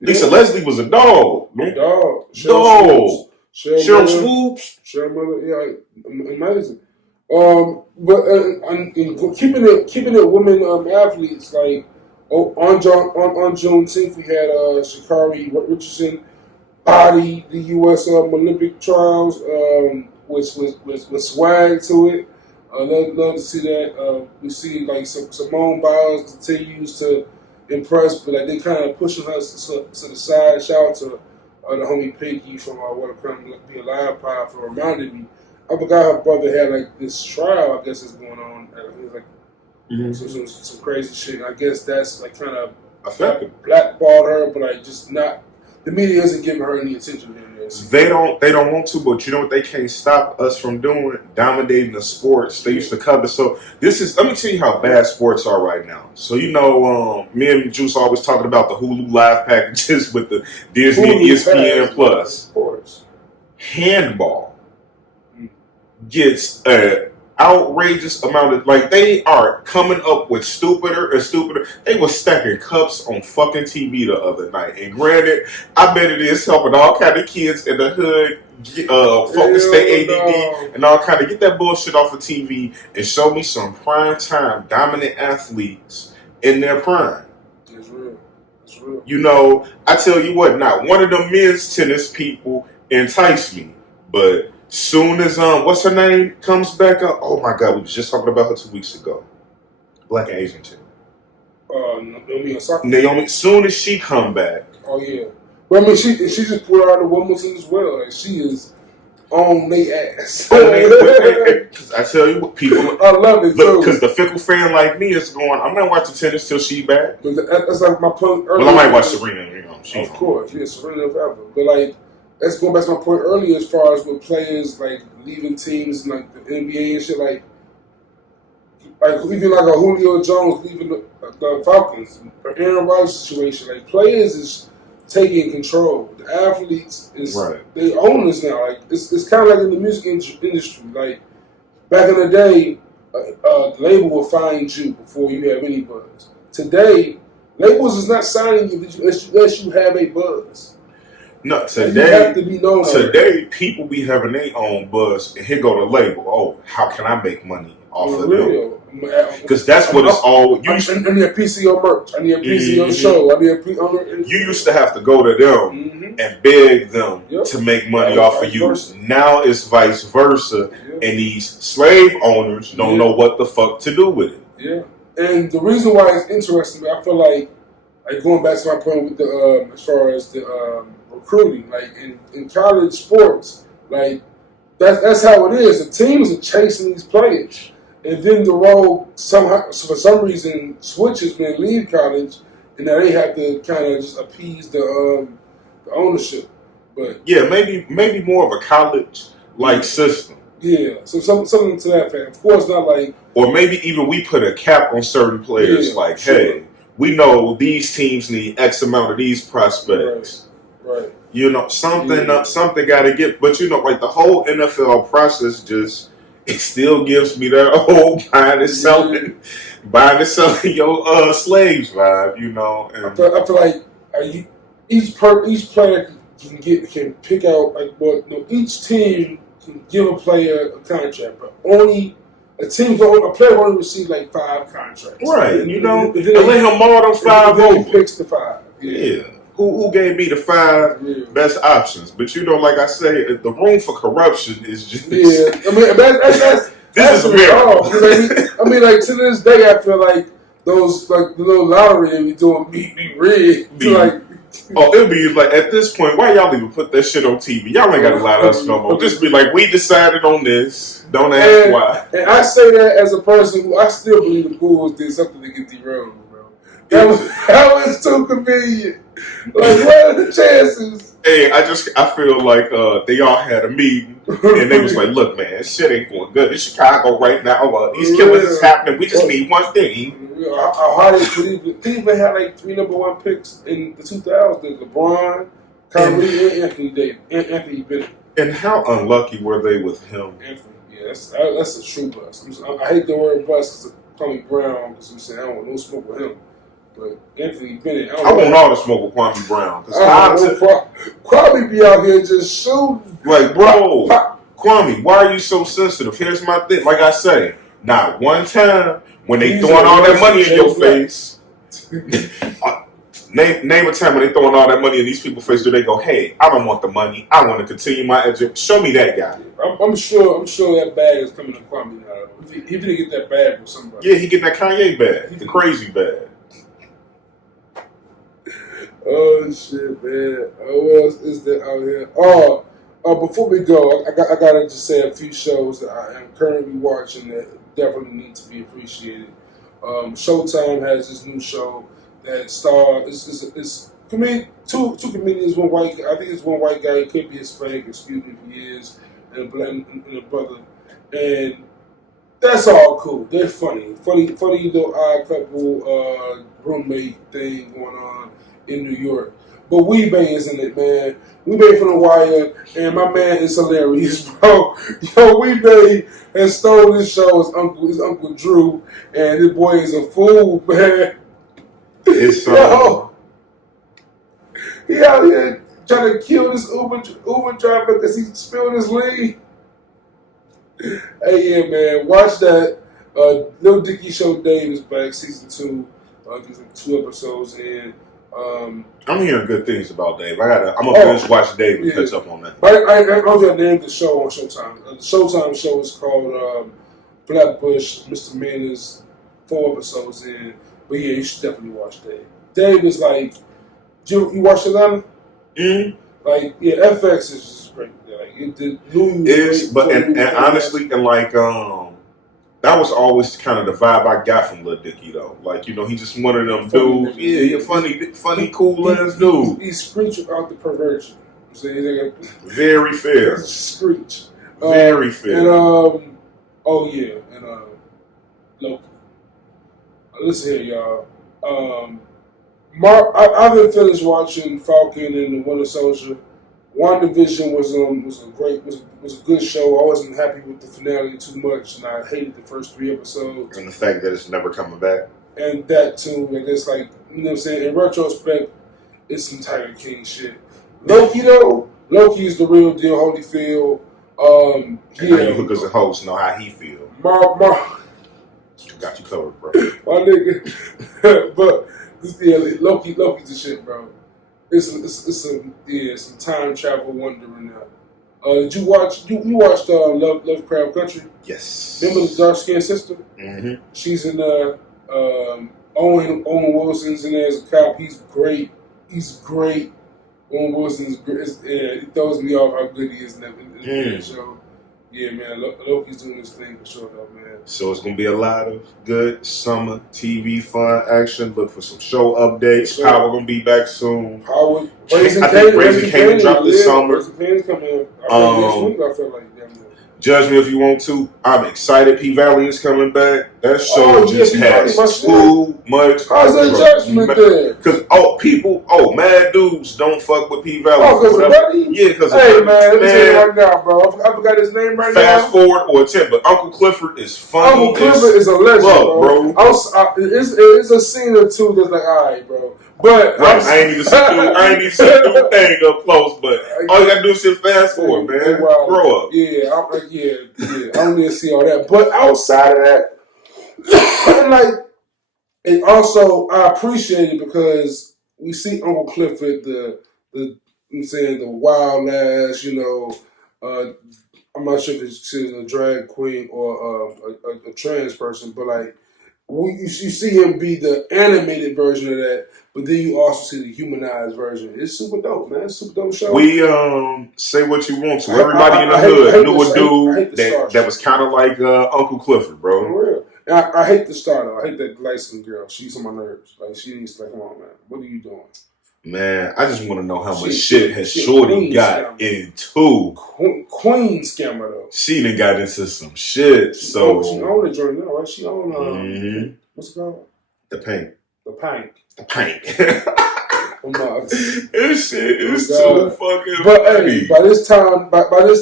Lisa Leslie was a dog. Dog. Dog. Cheryl Miller. Swoops. Cheryl Miller. Yeah, amazing. But and keeping it women athletes like on Juneteenth we had Sha'Carri Richardson body the U.S. Olympic trials with swag to it. Love to see that. We see like Simone Biles continues to impress, but like they kind of pushing us to the side. Shout out to the homie Pinky from What Come Be Alive Pod for reminding me. I forgot her brother had like this trial. I guess is going on. It was like some crazy shit. I guess that's like kind of blackballed her, but like just not. The media isn't giving her any attention in this. They don't want to, but you know what they can't stop us from doing? Dominating the sports. They used to cover. So let me tell you how bad sports are right now. So me and Juice always talking about the Hulu live packages with the Disney and ESPN Plus. Of course. Handball gets outrageous amount of, like, they are coming up with stupider and stupider. They were stacking cups on fucking TV the other night, and granted, I bet it is helping all kind of kids in the hood focus their ADD and all kind of get that bullshit off of TV and show me some prime time dominant athletes in their prime. It's real. It's real. You know, I tell you what, not one of them men's tennis people entice me, but soon as what's her name comes back up, oh my God, we was just talking about her 2 weeks ago. Black and Asian chick. Naomi. Soon as she come back. Oh yeah. Well, I mean, she just put out the Wimbledon as well. Like she is on their ass. I tell you what, people. I love it too. Because the fickle fan like me is going, I'm not watching tennis till she back. But that's like my point earlier. Well, I might watch Serena. You know, of course, yeah, Serena forever. But like. That's going back to my point earlier as far as with players like leaving teams and like the NBA and shit, like even like a Julio Jones leaving the Falcons, or Aaron Rodgers situation. Like players is taking control. The athletes is they own this now. Like it's kind of like in the music industry. Like back in the day, the label will find you before you have any buzz. Today, labels is not signing you unless you have a buzz. No, today people be having their own buzz, and here go the label. Oh, how can I make money off of them? Because that's what it's all. I need a PCO merch. I need a PCO show. I need you used to have to go to them and beg them to make money off of you. Now it's vice versa, and these slave owners don't know what the fuck to do with it. Yeah, and the reason why it's interesting, I feel like going back to my point with the as far as the recruiting, like in college sports, like that's how it is. The teams are chasing these players, and then the role somehow, for some reason, switches when they leave college, and now they have to kind of just appease the ownership. But yeah, maybe more of a college like system. Yeah, so something to that effect. Of course, not like, or maybe even we put a cap on certain players. Hey, we know these teams need X amount of these prospects. Right. You know, something got to get. But you know, like the whole NFL process it still gives me that whole buying and selling your slaves vibe. You know, and I feel like each player can pick out each team can give a player a contract, but only. A player only receive like 5 contracts. Right, you know, and let him maul them 5 over. He picks the 5. Yeah. Who gave me the 5 best options? But you know, like I say, the room for corruption is just. Yeah, I mean that's this is America. I mean, like to this day, I feel like those like the little lottery they be doing be rigged. It'll be like at this point, why y'all even put that shit on TV? Y'all ain't gotta lie to us no more. Just be like, we decided on this. Don't ask why. And I say that as a person who I still believe the Bulls did something to get derailed, bro. That was too convenient. Like, what are the chances? Hey, I feel like they all had a meeting and they was like, look, man, shit ain't going good in Chicago right now. These killings is happening. We just need one thing. Ohio Cleveland had like 3 number 1 picks in the 2000s. LeBron, Kyrie, and Anthony Bennett. And how unlucky were they with him? Anthony, yeah, that's a true bust. I hate the word bust because of Tony Brown, because I'm saying I don't want no smoke with him. But Anthony Bennett, I want all the smoke with Kwame Brown. Kwame be out here just shooting. Like, bro, Kwame, why are you so sensitive? Here's my thing. Like I say, not one time when they throwing all that money in your face. Name a time when they throwing all that money in these people's face. Do they go, hey, I don't want the money. I want to continue my education. Show me that guy. I'm sure that bag is coming to Kwame now. He didn't get that bag with somebody. Yeah, he get that Kanye bag, the crazy bag. Oh shit, man! What else is there out here? Before we go, I gotta just say a few shows that I am currently watching that definitely need to be appreciated. Showtime has this new show that stars it's two comedians, one white guy. I think it's one white guy. It could be Hispanic, excuse me if he is, and a brother, and that's all cool. They're funny little odd couple roommate thing going on in New York. But Weebay is in it, man. Weebay from The Wire, and my man is hilarious, bro. Yo, Weebay has stole this show. His uncle Drew, and this boy is a fool, man. It's Yo, he out here trying to kill this Uber driver because he spilled his lean. Hey, yeah, man, watch that. Lil Dicky Show Dave is back, season 2. There's like 2 episodes in. I'm hearing good things about Dave. I'm gonna finish watching Dave and catch up on that. I don't think I named the show on Showtime. The Showtime show is called Flatbush Misdemeanors. 4 episodes in. But yeah, you should definitely watch Dave. Dave is like, you watch Atlanta? Mm-hmm. Like, yeah, FX is just great. Like, and honestly, and like, that was always kind of the vibe I got from Lil Dicky, though. Like, he's just one of them dudes. Yeah, you're funny, cool ass dude. He screech out the perversion. Very fair. Screech. Very fair. And Loki. Listen here, y'all. I've been finished watching Falcon and the Winter Soldier. WandaVision was a good show. I wasn't happy with the finale too much, and I hated the first 3 episodes. And the fact that it's never coming back. And that too, and it's like, you know what I'm saying. In retrospect, it's some Tiger King shit. Loki is the real deal. Holyfield. And now you hookers and hosts know how he feel. Got you covered, bro. My nigga, but yeah, Loki's the shit, bro. It's some time travel wonder in there. Did you watch? You watched Lovecraft Country? Yes. Remember the dark skinned sister? Mm-hmm. She's in there. Owen Wilson's in there as a cop. He's great. Owen Wilson's great. Yeah, it throws me off how good he is in that show. Yeah, man, Loki's doing this thing for sure, though, man. So it's gonna be a lot of good summer TV fun action. Look for some show updates. Sure. Power gonna be back soon. I think Raising Kanan dropped this summer. Raising Kanan's coming. I feel like damn. Judge me if you want to. I'm excited. P Valley is coming back. That show just has too much. How's that judgment there? Because mad dudes don't fuck with P Valley. Oh, because of Buddy? Yeah, because hey, man, let me say it right now, bro. I forgot his name right now. Fast forward or attempt, but Uncle Clifford is funny. Uncle Clifford is a legend, bro. It's a scene or two that's like, all right, bro. But right, I ain't even see the thing up close, but all you gotta do is sit fast forward, man. Grow up. Yeah. I don't need to see all that. But outside of that, and also I appreciate it because we see Uncle Clifford, the wild ass, I'm not sure if she's a drag queen or a trans person, but like you see him be the animated version of that. But then you also see the humanized version. It's super dope, man. It's a super dope show. We say what you want to. Everybody in the hood knew a dude that was kind of like Uncle Clifford, bro. For real. And I hate the star though. I hate that light-skinned girl. She's on my nerves. Like she needs to come on, man. What are you doing? Man, I just want to know how much shit has Shorty got into. Queen scammer though. She done got into some shit. She own the joint now, right? She own what's it called? The Paint. The Paint. This shit is too fucking funny. Hey, by this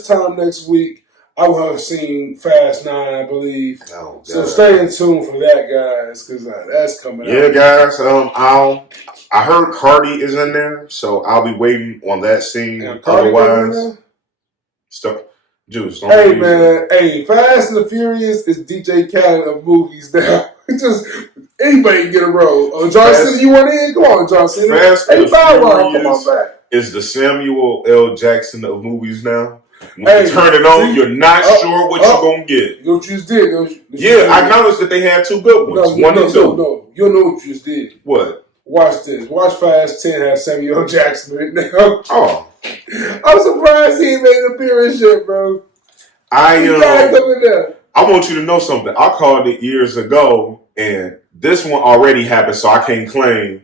time next week, I would have seen Fast 9, I believe. Oh, so God. stay in tune for that, guys, because that's coming out. Yeah, guys. I heard Cardi is in there, so I'll be waiting on that scene. And Cardi Otherwise, stuff. Juice. Don't Hey, man. Hey, Fast and the Furious is DJ Khaled of movies now. Just anybody can get a role. John Cena, you want in? Come on, John Cena. Fast Hey, and the Bow Wow, come Furious on back. is the Samuel L. Jackson of movies now. When you turn it on, you're not sure what you're going to get. You know what you just did? I acknowledge that they had two good ones. One and two. No. You know what you just did. What? Watch this. Watch Fast 10 have Samuel L. Jackson in it now. Oh. I'm surprised he ain't made an appearance yet, bro. I want you to know something. I called it years ago, and this one already happened, so I can't claim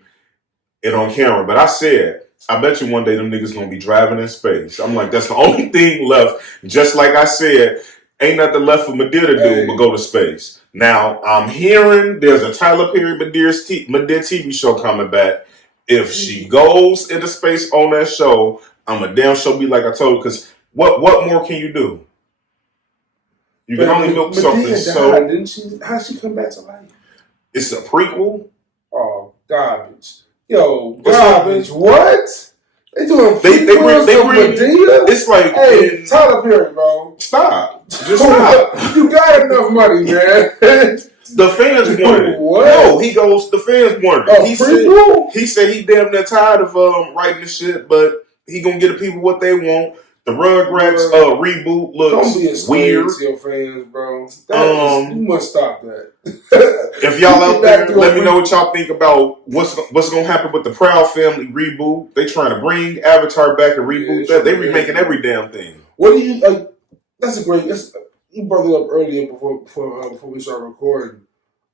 it on camera. But I said, I bet you one day them niggas gonna be driving in space. I'm like, that's the only thing left. Just like I said, ain't nothing left for Madea to do but go to space. Now, I'm hearing there's a Tyler Perry Madea TV show coming back. If she goes into space on that show, I'm a damn sure be like I told you, because what more can you do? You can only milk something. So didn't she? How'd she come back to life? It's a prequel. Oh, garbage! Yo, garbage! What? They doing they bring Madea? It's like, hey, Tyler Perry, bro. Stop. Just stop. You got enough money, man. The fans wanted it. What? No, he goes. The fans wanted it. He said he damn near tired of writing the shit, but he gonna get the people what they want. The Rugrats reboot looks Don't be a weird. To your fans, bro. You must stop that. If y'all out there, let me know what y'all think about what's gonna happen with the Proud Family reboot. They trying to bring Avatar back and reboot that. They remaking every damn thing. What do you like? That's a great. You brought it up earlier before we started recording.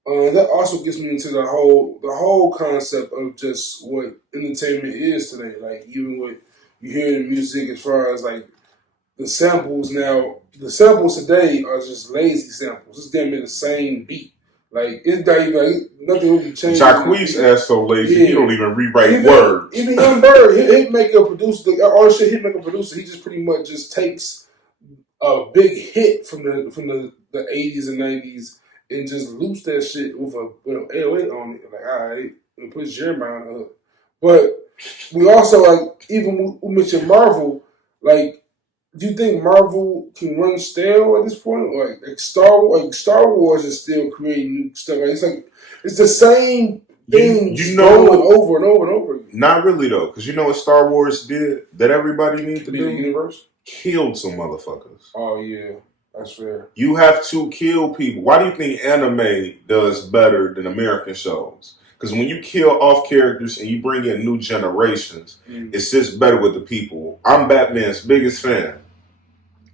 That also gets me into the whole concept of just what entertainment is today. Like even with you hear the music as far as like the samples now. The samples today are just lazy samples. It's damn near the same beat. Like it's not even like nothing really changed. Jacquees ass so lazy he don't even rewrite words. Even Young Bird, he'd make a producer. All the shit he'd make a producer. He just pretty much just takes a big hit from the 80s and 90s and just loops that shit with an 808 on it. Like all right, and puts Jeremiah on the hook. But we also like even we mentioned Marvel. Like, do you think Marvel can run stale at this point? Like Star Wars is still creating new stuff. Like it's the same thing, going over and over and over again. Not really though, because you know what Star Wars did that everybody needs to do. The universe killed some motherfuckers. Oh yeah, that's fair. You have to kill people. Why do you think anime does better than American shows? Because when you kill off characters and you bring in new generations, it sits better with the people. I'm Batman's biggest fan.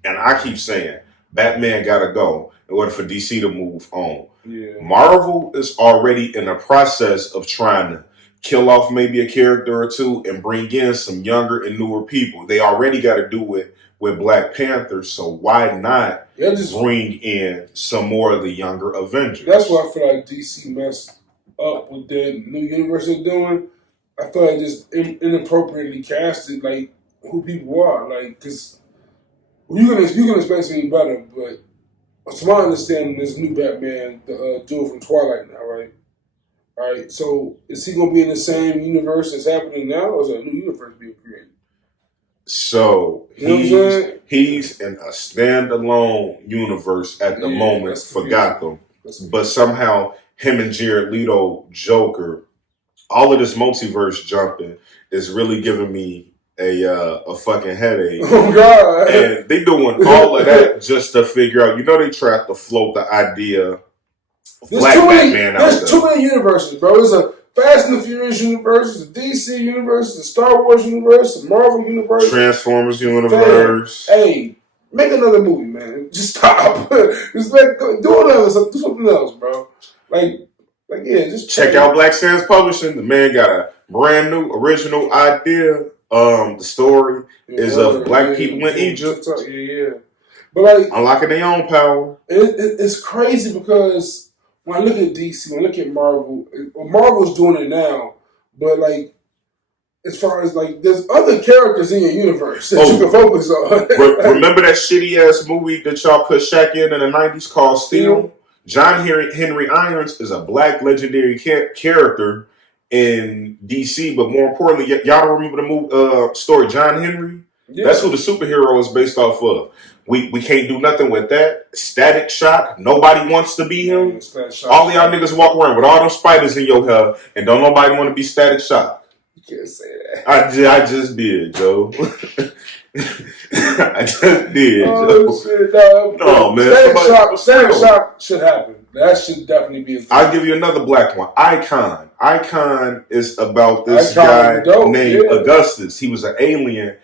And I keep saying, Batman got to go in order for DC to move on. Yeah. Marvel is already in the process of trying to kill off maybe a character or two and bring in some younger and newer people. They already got to do it with Black Panther, so why not bring in some more of the younger Avengers? That's why I feel like DC messed up with the new universe they're doing. I feel like just inappropriately casted like who people are, like because you can expect something better, but to my understanding, this new Batman, the dude from Twilight now, right? All right, so is he gonna be in the same universe that's happening now, or is a new universe being created? So he's in a standalone universe at the moment for Gotham, but somehow him and Jared Leto Joker, all of this multiverse jumping is really giving me a fucking headache. Oh God! And they doing all of that just to figure out. You know, they tried to float the idea of Black Batman out there. There's too many universes, bro. There's a Fast and the Furious universe, the DC universe, the Star Wars universe, the Marvel universe, Transformers universe. Hey, make another movie, man. Just stop. Just do something else, bro. Just check out Black Sands Publishing. The man got a brand new original idea. The story is of black people in Egypt. But unlocking their own power. It's crazy because when I look at DC, when I look at Marvel, Marvel's doing it now, but like as far as like, there's other characters in your universe that you can focus on. Remember that shitty ass movie that y'all put Shaq in the '90s called Steel? John Henry Irons is a black legendary character in DC, but more importantly, y'all don't remember the movie story John Henry? Yeah. That's who the superhero is based off of. We can't do nothing with that. Static Shock. Nobody wants to be him. All y'all niggas walk around with all them spiders in your hair, and don't nobody want to be Static Shock. You can't say that. I just did, Joe. I just did, Joe. Shit, no, man. Static Shock should happen. That should definitely be a thing. I'll give you another black one. Icon. Icon is about this guy named Augustus. He was an alien.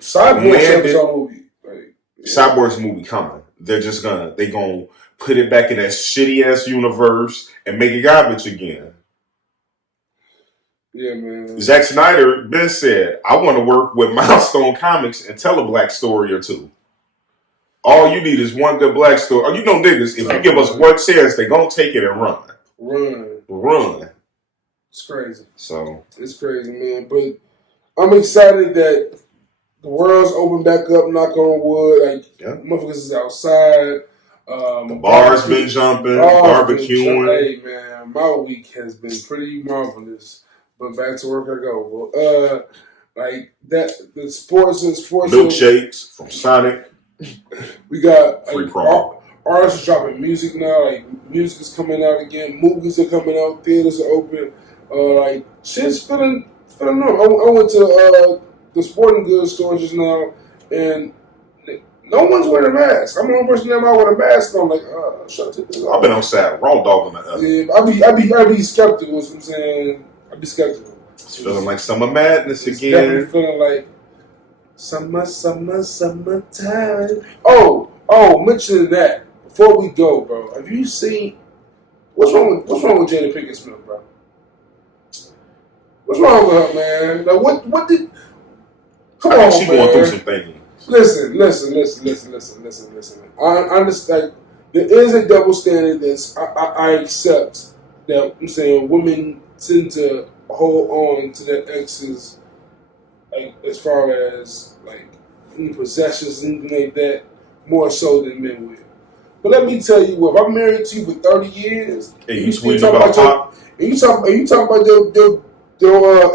Cyborg's movie coming. They're gonna put it back in that shitty ass universe and make it garbage again. Yeah, man. Zack Snyder been said, I want to work with Milestone Comics and tell a black story or two. All you need is one good black story. Oh, you know niggas, if you give us one chance, they gonna take it and run. Run. It's crazy. So it's crazy, man. But I'm excited that the world's opened back up, knock on wood. Like, motherfuckers is outside. The bar's been jumping, barbecuing. Hey, man, my week has been pretty marvelous. But back to work I go. Well, like that, the sports milkshakes from Sonic. We got artists dropping music now. Like, music is coming out again. Movies are coming out. Theaters are open. Like, shit's feeling normal. I went to the sporting goods store just now, and no one's wearing a mask. I'm the only person that might wear a mask on. Like, shut this off. I've been outside, raw dogging it. Yeah, I be skeptical. You know what I'm saying? I be skeptical. It's feeling like summer madness again. Definitely feeling like summertime. Oh, mentioning that before we go, bro. Have you seen what's wrong with Jada Pinkett Smith, bro? What's wrong with her, man? Like, what did? Come on, she man. Going through some things. Listen. I understand. There is a double standard I accept that. I'm saying women tend to hold on to their exes, like, as far as like any possessions and anything like that, more so than men will. But let me tell you what, if I'm married to you for 30 years, and you talking about your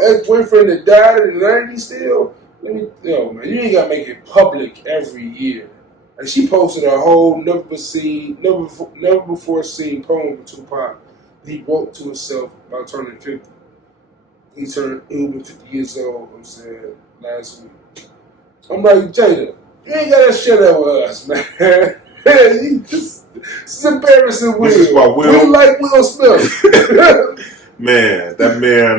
ex-boyfriend that died in the 90s still, man, you ain't gotta make it public every year. Like, she posted a whole never before seen poem for Tupac he wrote to himself about turning 50. He will be 50 years old, I'm saying, last week. I'm like, Jada, you ain't gotta share that with us, man. It's embarrassing, Will. This is why Will. We like Will Smith. Man, that man,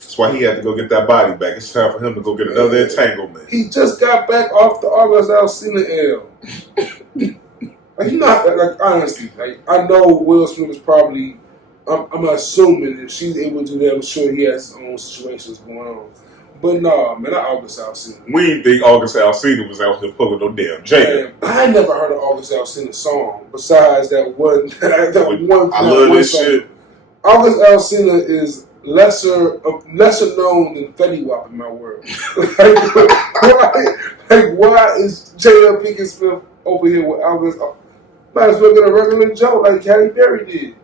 that's why he had to go get that body back. It's time for him to go get another entanglement. He just got back off the August Alsina L. Like, you know, like, honestly, like, I know Will Smith is probably, I'm assuming if she's able to do that, I'm sure he has his own situations going on. But nah, man, not August Alsina. We didn't think August Alsina was out here pulling no damn Jada. I never heard an August Alsina song besides that one. I love this song. Shit. August Alsina is lesser known than Fetty Wap in my world. Why is Jada Pinkett Smith over here with August? Might as well get a regular Joe like Halle Berry did.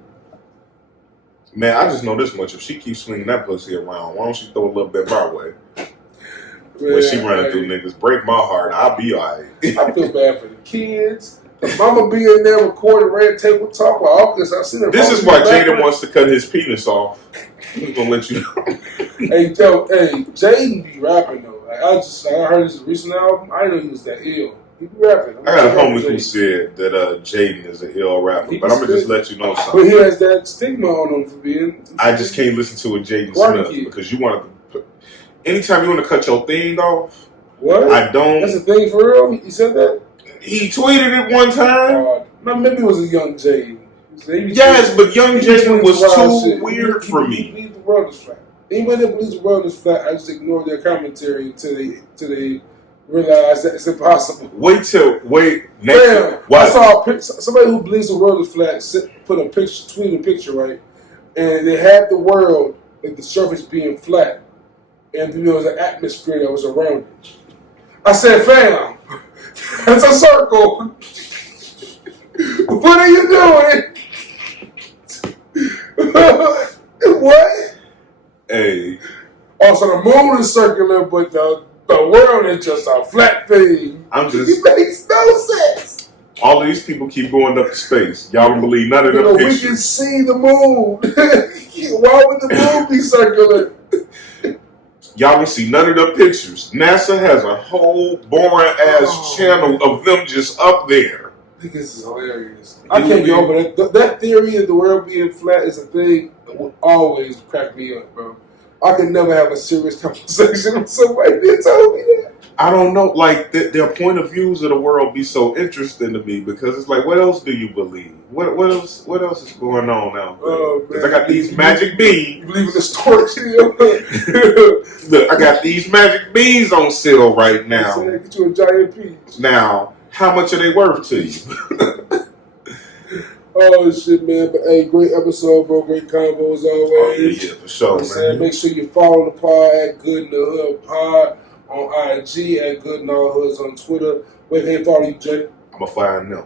Man, I just know this much. If she keeps swinging that pussy around, why don't she throw a little bit my way? When she running through niggas, break my heart, I'll be alright. I feel bad for the kids. The mama be in there recording Red Table Talk with August. I've seen it. This is why Jaden wants to cut his penis off. I'm gonna let you know. Hey, Jaden be rapping though. Like, I heard his recent album. I didn't know he was that ill. He be rapping. I got a homie who said that Jaden is an ill rapper, but I'm gonna just let you know something. But he has that stigma on him for being. I just can't listen to a Jaden Smith because you want to. Anytime you want to cut your thing off, what? I don't. That's a thing for real. He said that. He tweeted it one time. Maybe it was a young Jaden. Yes, but young Jaden was too weird for me. He believes the world is flat. Anybody that believes the world is flat, I just ignore their commentary until they realize that it's impossible. Wait. Damn, I saw somebody who believes the world is flat tweeted a picture, right? And they had the world, like the surface being flat. and there was an atmosphere that was around it. I said, fam, it's a circle. What are you doing? What? Hey. Also, the moon is circular, but the world is just a flat thing. It makes no sense. All of these people keep going up to space. Y'all don't believe none of them pictures. We can see the moon. Why would the moon be circular? Y'all don't see none of the pictures. NASA has a whole boring-ass channel of them just up there. I think this is hilarious. I can't get over that. That theory of the world being flat is a thing that will always crack me up, bro. I can never have a serious conversation with somebody that told me that. I don't know, like, their point of views of the world be so interesting to me because it's like, what else do you believe? What else is going on now? Because I got these magic beans. You believe in the storage here? Look, I got these magic beans on sale right now. Get you a giant peach. Now, how much are they worth to you? Oh shit, man! But hey, great episode, bro. Great convo as always. Oh, yeah, for sure, man. Make sure you follow the pod at Good in the Hood Pod on IG, at Good in All Hoods on Twitter. Where can they follow you, Jay? I'ma find them.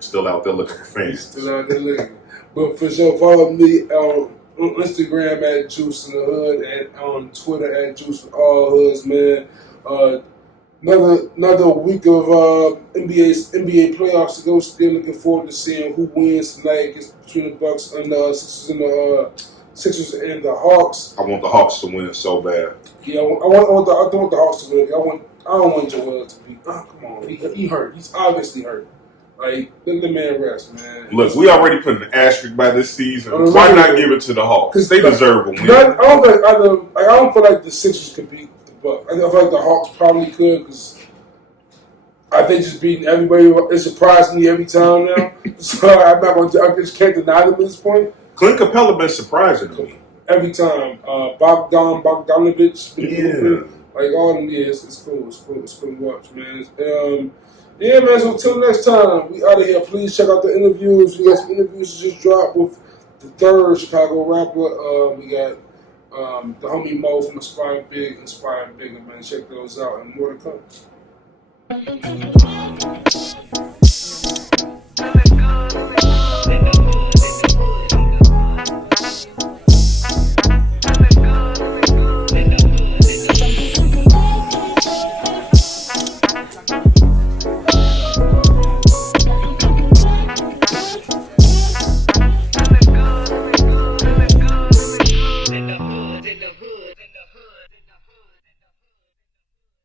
Still out there looking for fans. Still out there looking. But for sure, follow me on Instagram at Juice in the Hood and on Twitter at Juice in All Hoods, man. Another week of NBA playoffs to go. Still looking forward to seeing who wins tonight between the Bucks and the Sixers and the Hawks. I want the Hawks to win so bad. Yeah, I want the Hawks to win. I don't want Joel to be. Oh, come on, he hurt. He's obviously hurt. Like, let the man rest, man. Look, we already put an asterisk by this season. Why not give it to the Hawks? Because they deserve a win. I don't feel like the Sixers can beat the Bucks. I feel like the Hawks probably could because they just beating everybody. It surprised me every time now. So I just can't deny them at this point. Clint Capella been surprising me every time. Bogdanovich. Yeah. Like all them, yeah, it's cool. It's cool to watch, man. Yeah, man. So until next time, we out of here. Please check out the interviews. We got some interviews that just dropped with the third Chicago rapper. We got the homie Mo from Inspiring Bigger, man. Check those out and more to come.